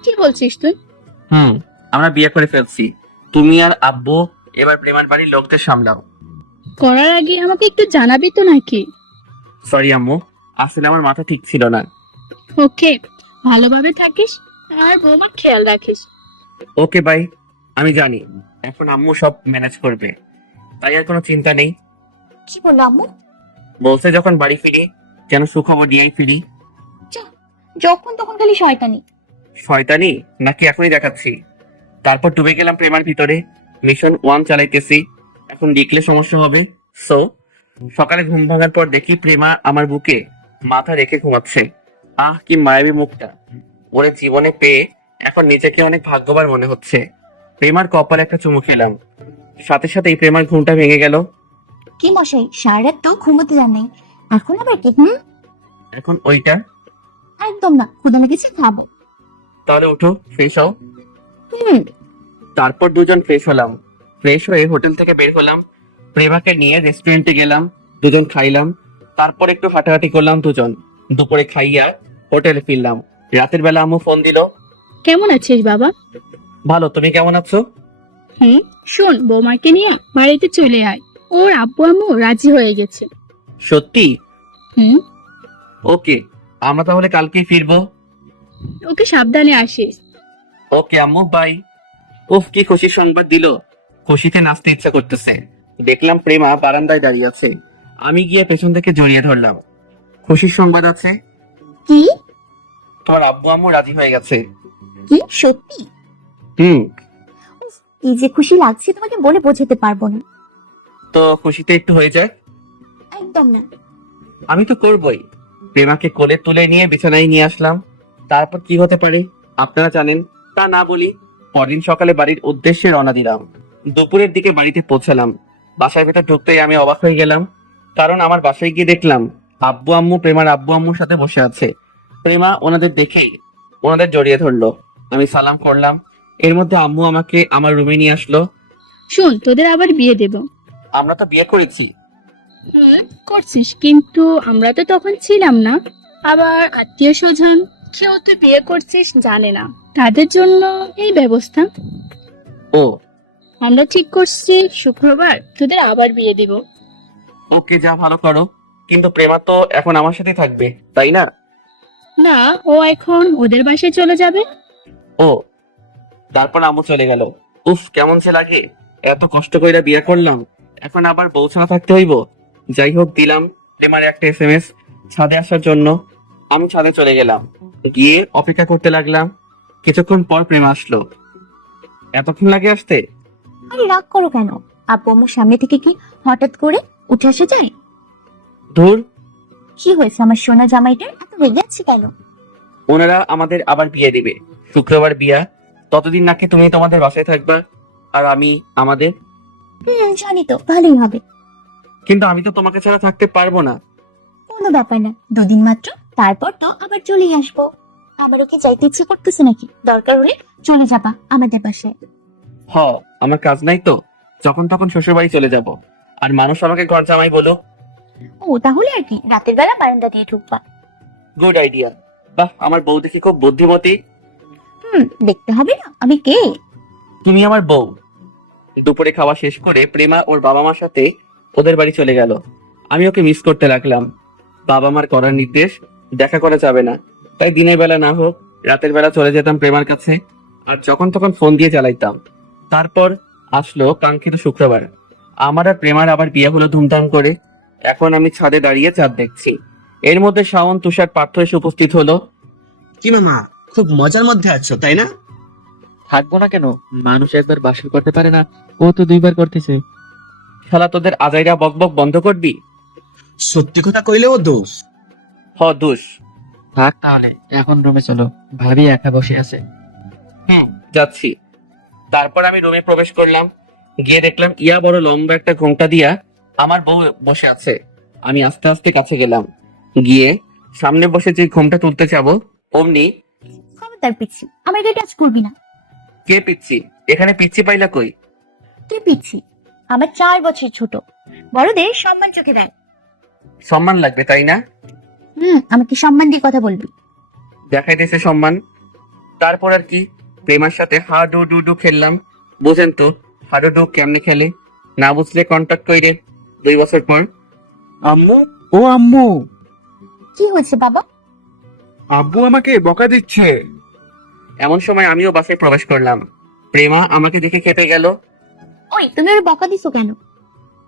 কি বলছিস তুই? আমরা বিয়ে করে ফেলছি। তুমি আর আব্বু এবার প্রেমার বাড়ির লোকদের সামলাও। করার আগে আমাকে একটু জানাবি তো নাকি? সরি আম্মু, আসলে আমার মাথা ঠিক ছিল না। ওকে, ভালোভাবে থাকিস আর বৌমার খেয়াল রাখিস। Okay bye. আমি জানি এখন আম্মু সব ম্যানেজ করবে, তাই আর কোনো চিন্তা নেই। কি বললো আম্মু? বলছে যখন বাড়ি ফিরি যেন সুখবর নিয়েই ফিরি। যখন তখন খালি শয়তানি। শয়তানি নাকি এখনই দেখাচ্ছি। তারপর ডুবে গেলাম প্রেমার ভিতরে। মিশন 1 চালাইতেছি, এখন লিখলে সমস্যা হবে। সো সকালে ঘুম ভাঙার পর দেখি প্রেমা আমার বুকে মাথা রেখে ঘুমাচ্ছে। আহ কি মায়াবী মুখটা! ওরে জীবনে পেয়ে এখন নিজেকে অনেক ভাগ্যবান মনে হচ্ছে। প্রেমার কপালে একটা চুমু খেলাম, সাথে সাথেই প্রেমার ঘুমটা ভেঙে গেল। কি মশাই, সারা রাত তো ঘুমোতে যান নাই, এখন আবার কি? এখন ওইটা। একদম না, ক্ষুধা লেগেছে, খাবো। তাহলে উঠো, ফ্রেশ হও। হুম। তারপর দুজন ফ্রেশ হলাম। ফ্রেশ হয়ে হোটেল থেকে বের হলাম, প্রেমাকে নিয়ে রেস্টুরেন্টে গেলাম, দুজন খাইলাম। তারপর একটু হাঁটাহাঁটি করলাম দুজন। দুপুরে খাইয়া হোটেলে ফিরলাম। রাতের বেলা আম্মু ফোন দিল। কেমন আছিস বাবা? ভালো, তুমি কেমন আছো? শোন, বৌমাকে নিয়ে বাড়িতে চলে আয়। ওর আব্বু আম্মু রাজি হয়ে গেছে। সত্যি? হুম। ওকে, আমরা তাহলে কালকেই ফিরবো। ওকে, সাবধানে আসিস। ওকে আম্মু, বাই। উফ, কি খুশির সংবাদ দিল! খুশিতে নাচতে ইচ্ছা করতেছে। দেখলাম প্রেমা বারান্দায় দাঁড়িয়ে আছে। আমি গিয়ে পেছন থেকে জড়িয়ে ধরলাম। খুশির সংবাদ আছে, কি? তোমার আব্বু আম্মু রাজি হয়ে গেছে। কি সত্যি? হুম। কি যে খুশি লাগছে তোমাকে বলে বোঝাতে পারবো না। তো খুশিতে একটু হয়ে যায়। একদম না। আমি তো করবই। প্রেমাকে কোলে তুলে নিয়ে বিছানায় নিয়ে আসলাম। তারপর কি হতে পারে আপনারা জানেন, তা না বলি। পরদিন সকালে বাড়ির উদ্দেশ্যে রওনা দিলাম। দুপুরের দিকে বাড়িতে পৌঁছালাম। বাসার ভেতর ঢুকতেই আমি অবাক হয়ে গেলাম, কারণ আমার বাসায় গিয়ে দেখলাম আব্বু আম্মু প্রেমার আব্বু আম্মুর সাথে বসে আছে। প্রেমা ওনাদের দেখেই ওনাদের জড়িয়ে ধরলো। আমি সালাম করলাম। এর মধ্যে আম্মু আমাকে আমার রুমে নিয়ে আসলো। শোন, তোদের আবার বিয়ে দেব। আমরা তো বিয়ে করেছি। করছিস, কিন্তু আমরা তো তখন ছিলাম না। আবার আত্মীয় স্বজন কেউ তুই বিয়ে করছিস জানে না, তাদের জন্য এই ব্যবস্থা। ও আমরা ঠিক করছি শুক্রবার তোদের আবার বিয়ে দিব। ওকে, যা ভালো করো। কিন্তু প্রেমা তো এখন আমার সাথে থাকবে, তাই না? না, ও এখন ওদের বাসায় চলে যাবে। ও, তারপর আম্মু চলে গেল। উফ, কেমন সে লাগে! এত কষ্ট কইরা বিয়ে করলাম, এখন আবার বউ ছাড়া থাকতে হইব। যাই হোক, দিলাম প্রেমার একটা SMS ছাদে আসার জন্য। আমি ছাদে চলে গেলাম, গিয়ে অপেক্ষা করতে লাগলাম। কিছুক্ষণ পর প্রেমা আসলো। এতক্ষণ লাগে আসতে? আরে রাগ করো কেন? আব্বু আম্মুর সামনে থেকে কি হঠাৎ করে উঠে আসা যায়? ধুর, কি হয়েছে আমার সোনা জামাইটার এত রেগে আছে কেন? ওনারা আমাদের আবার বিয়ে দিবে। শুক্রবার বিয়া, ততদিন নাকি তুমি তোমাদের বাসায় থাকবা আর আমি আমাদের। জানি তো, ভালোই হবে। কিন্তু আমি তো তোমাকে ছাড়া থাকতে পারবো না। কোনো ব্যাপার না, দুদিন মাত্র, তারপর তো আবার চলেই আসবো। আমারও কি যাইতে ইচ্ছে করতেছে নাকি? দরকার হলে চলে যাবা আমাদের বাসায়। হ, আমার কাজ নাই তো, যখন তখন শ্বশুর বাড়ি চলে যাব। আর মানুষ আমাকে ঘর জামাই বলো। ও, তাহলে আর কি, রাতের বেলা বারান্দা দিয়ে ঢুকবা। Good idea. বাহ, আমার বউ দেখি খুব বুদ্ধিমতী। দেখতে হবে না আমি কে। তুমি আমার বউ। দুপুরে খাওয়া শেষ করে প্রেমা ওর বাবা মার সাথে ওদের বাড়ি চলে গেল। আমি ওকে মিস করতে লাগলাম। বাবা মার করার নির্দেশ, দেখা করা যাবে না। তাই দিনের বেলা না হোক রাতের বেলা চলে যেতাম প্রেমার কাছে, আর যখন তখন ফোন দিয়ে চালাইতাম। তারপর আসলো কাঙ্ক্ষিত শুক্রবার। আমার আর প্রেমার আবার বিয়ে হলো ধুমধাম করে। এখন আমি ছাদে দাঁড়িয়ে চাঁদ দেখছি। এর মধ্যে শাওন, তুষার, পার্থ এসে উপস্থিত হলো। কি মামা, খুব মজার মধ্যে আছো তাই না? থাকবো না কেন? মানুষ একবার বাসর করতে পারে না, ও তো 2বার করতেছে। শালা তোদের আজাইরা বকবক বন্ধ করবি? সত্যি কথা কইলেও দোষ। হ, দোষ। থাক তাহলে, এখন রুমে চলো, ভাবি একা বসে আছে। যাচ্ছি। তারপর আমি রুমে প্রবেশ করলাম। গিয়ে দেখলাম ইয়া বড় লম্বা একটা ঘোমটা দিয়া আমার বউ বসে আছে। আমি আস্তে আস্তে কাছে গেলাম, গিয়ে সামনে বসে যে ঘোমটা তুলতে যাবো অমনি। খবরদার পিচ্ছি, আমার গায়ে টাচ করবি না। কে পিচ্ছি? এখানে পিচ্ছি পাইলা কই? তুই পিচ্ছি, আমার 4 বছর ছোট। বড়দের সম্মান চোখে দেয়। সম্মান লাগবে তাই না? আমাকে সম্মান দিয়ে কথা বলবি। দেখাইতেছে সম্মান, তারপর আর কি, প্রেমার সাথে হাডু ডুডু খেললাম। বুঝেন তো হাডুডু কেমনে খেলে? না বুঝলে কন্ট্যাক্ট কইরে 2 বছর পর। আম্মু, ও আম্মু, কি হয়েছে বাবা? আব্বু আমাকে বকা দিচ্ছে। এমন সময় আমিও বাসায় প্রবেশ করলাম। প্রেমা আমাকে দেখে খেপে গেল। ওই তুমি ওর বকা দিছো কেন?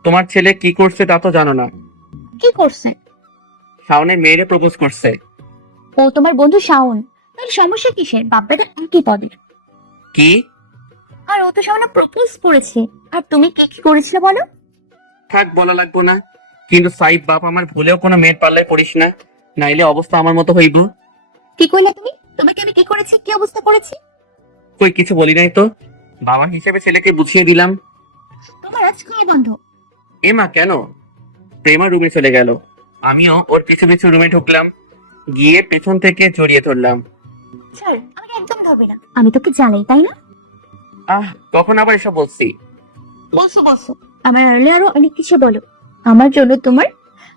তোমার ছেলে কি করছে তা তো জানো না। কি করছে? শাওনের মেয়েরে প্রপোজ করছে। ও তোমার বন্ধু শাওন? তাহলে সমস্যা কিসের? বাপ্পাটা একই পদের। কি? আর ও তো সামনে প্রপোজ করেছে। আর তুমি কি কি করেছিলে বলো? থাক, বলা লাগবো না। কিন্তু সাইব বাপ, আমার ভুলেও কোনো মেয়ের পাল্লায় পড়িস না, নাইলে অবস্থা আমার মতো হইব। কি করলে তুমি? তোমাকে আমি কি করেছি, কি অবস্থা করেছি? কই কিছু বলি নাই তো। বাবা হিসেবে ছেলেকে বুঝিয়ে দিলাম। তোমার আজ খাওয়া বন্ধ। এমা কেন? প্রেমা রুমে চলে গেল। আমিও ওর পিছু পিছু রুমে ঢুকলাম, গিয়ে পেছন থেকে জড়িয়ে ধরলাম। স্যার, আমাকে একদম ধরবে না, আমি তোকে জ্বালাই, তাই না? কখন আবার এসব বলছি? বলছো বলছো, আমার আড়ালে আরো অনেক কিছু বলো। আমার জন্য তোমার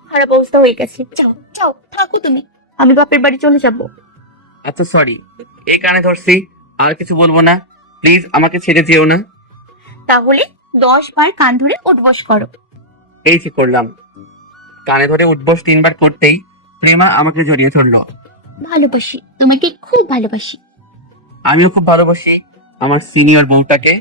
খারাপ অবস্থা হয়ে গেছে। যাও যাও, থাকো তুমি, আমি বাপের বাড়ি চলে যাবো। আচ্ছা সরি, এই কানে ধরছি, আর কিছু বলবো না। প্লিজ আমাকে ছেড়ে যেও না। তাহলে 10 বার কান ধরে উঠবস করো। এই যে করলাম। কানে ধরে উঠবস 3 বার করতেই প্রেমা আমাকে জড়িয়ে ধরলো। ভালোবাসি তোমাকে, খুব ভালোবাসি। আমিও খুব ভালোবাসি আমার সিনিয়র বউটাকে।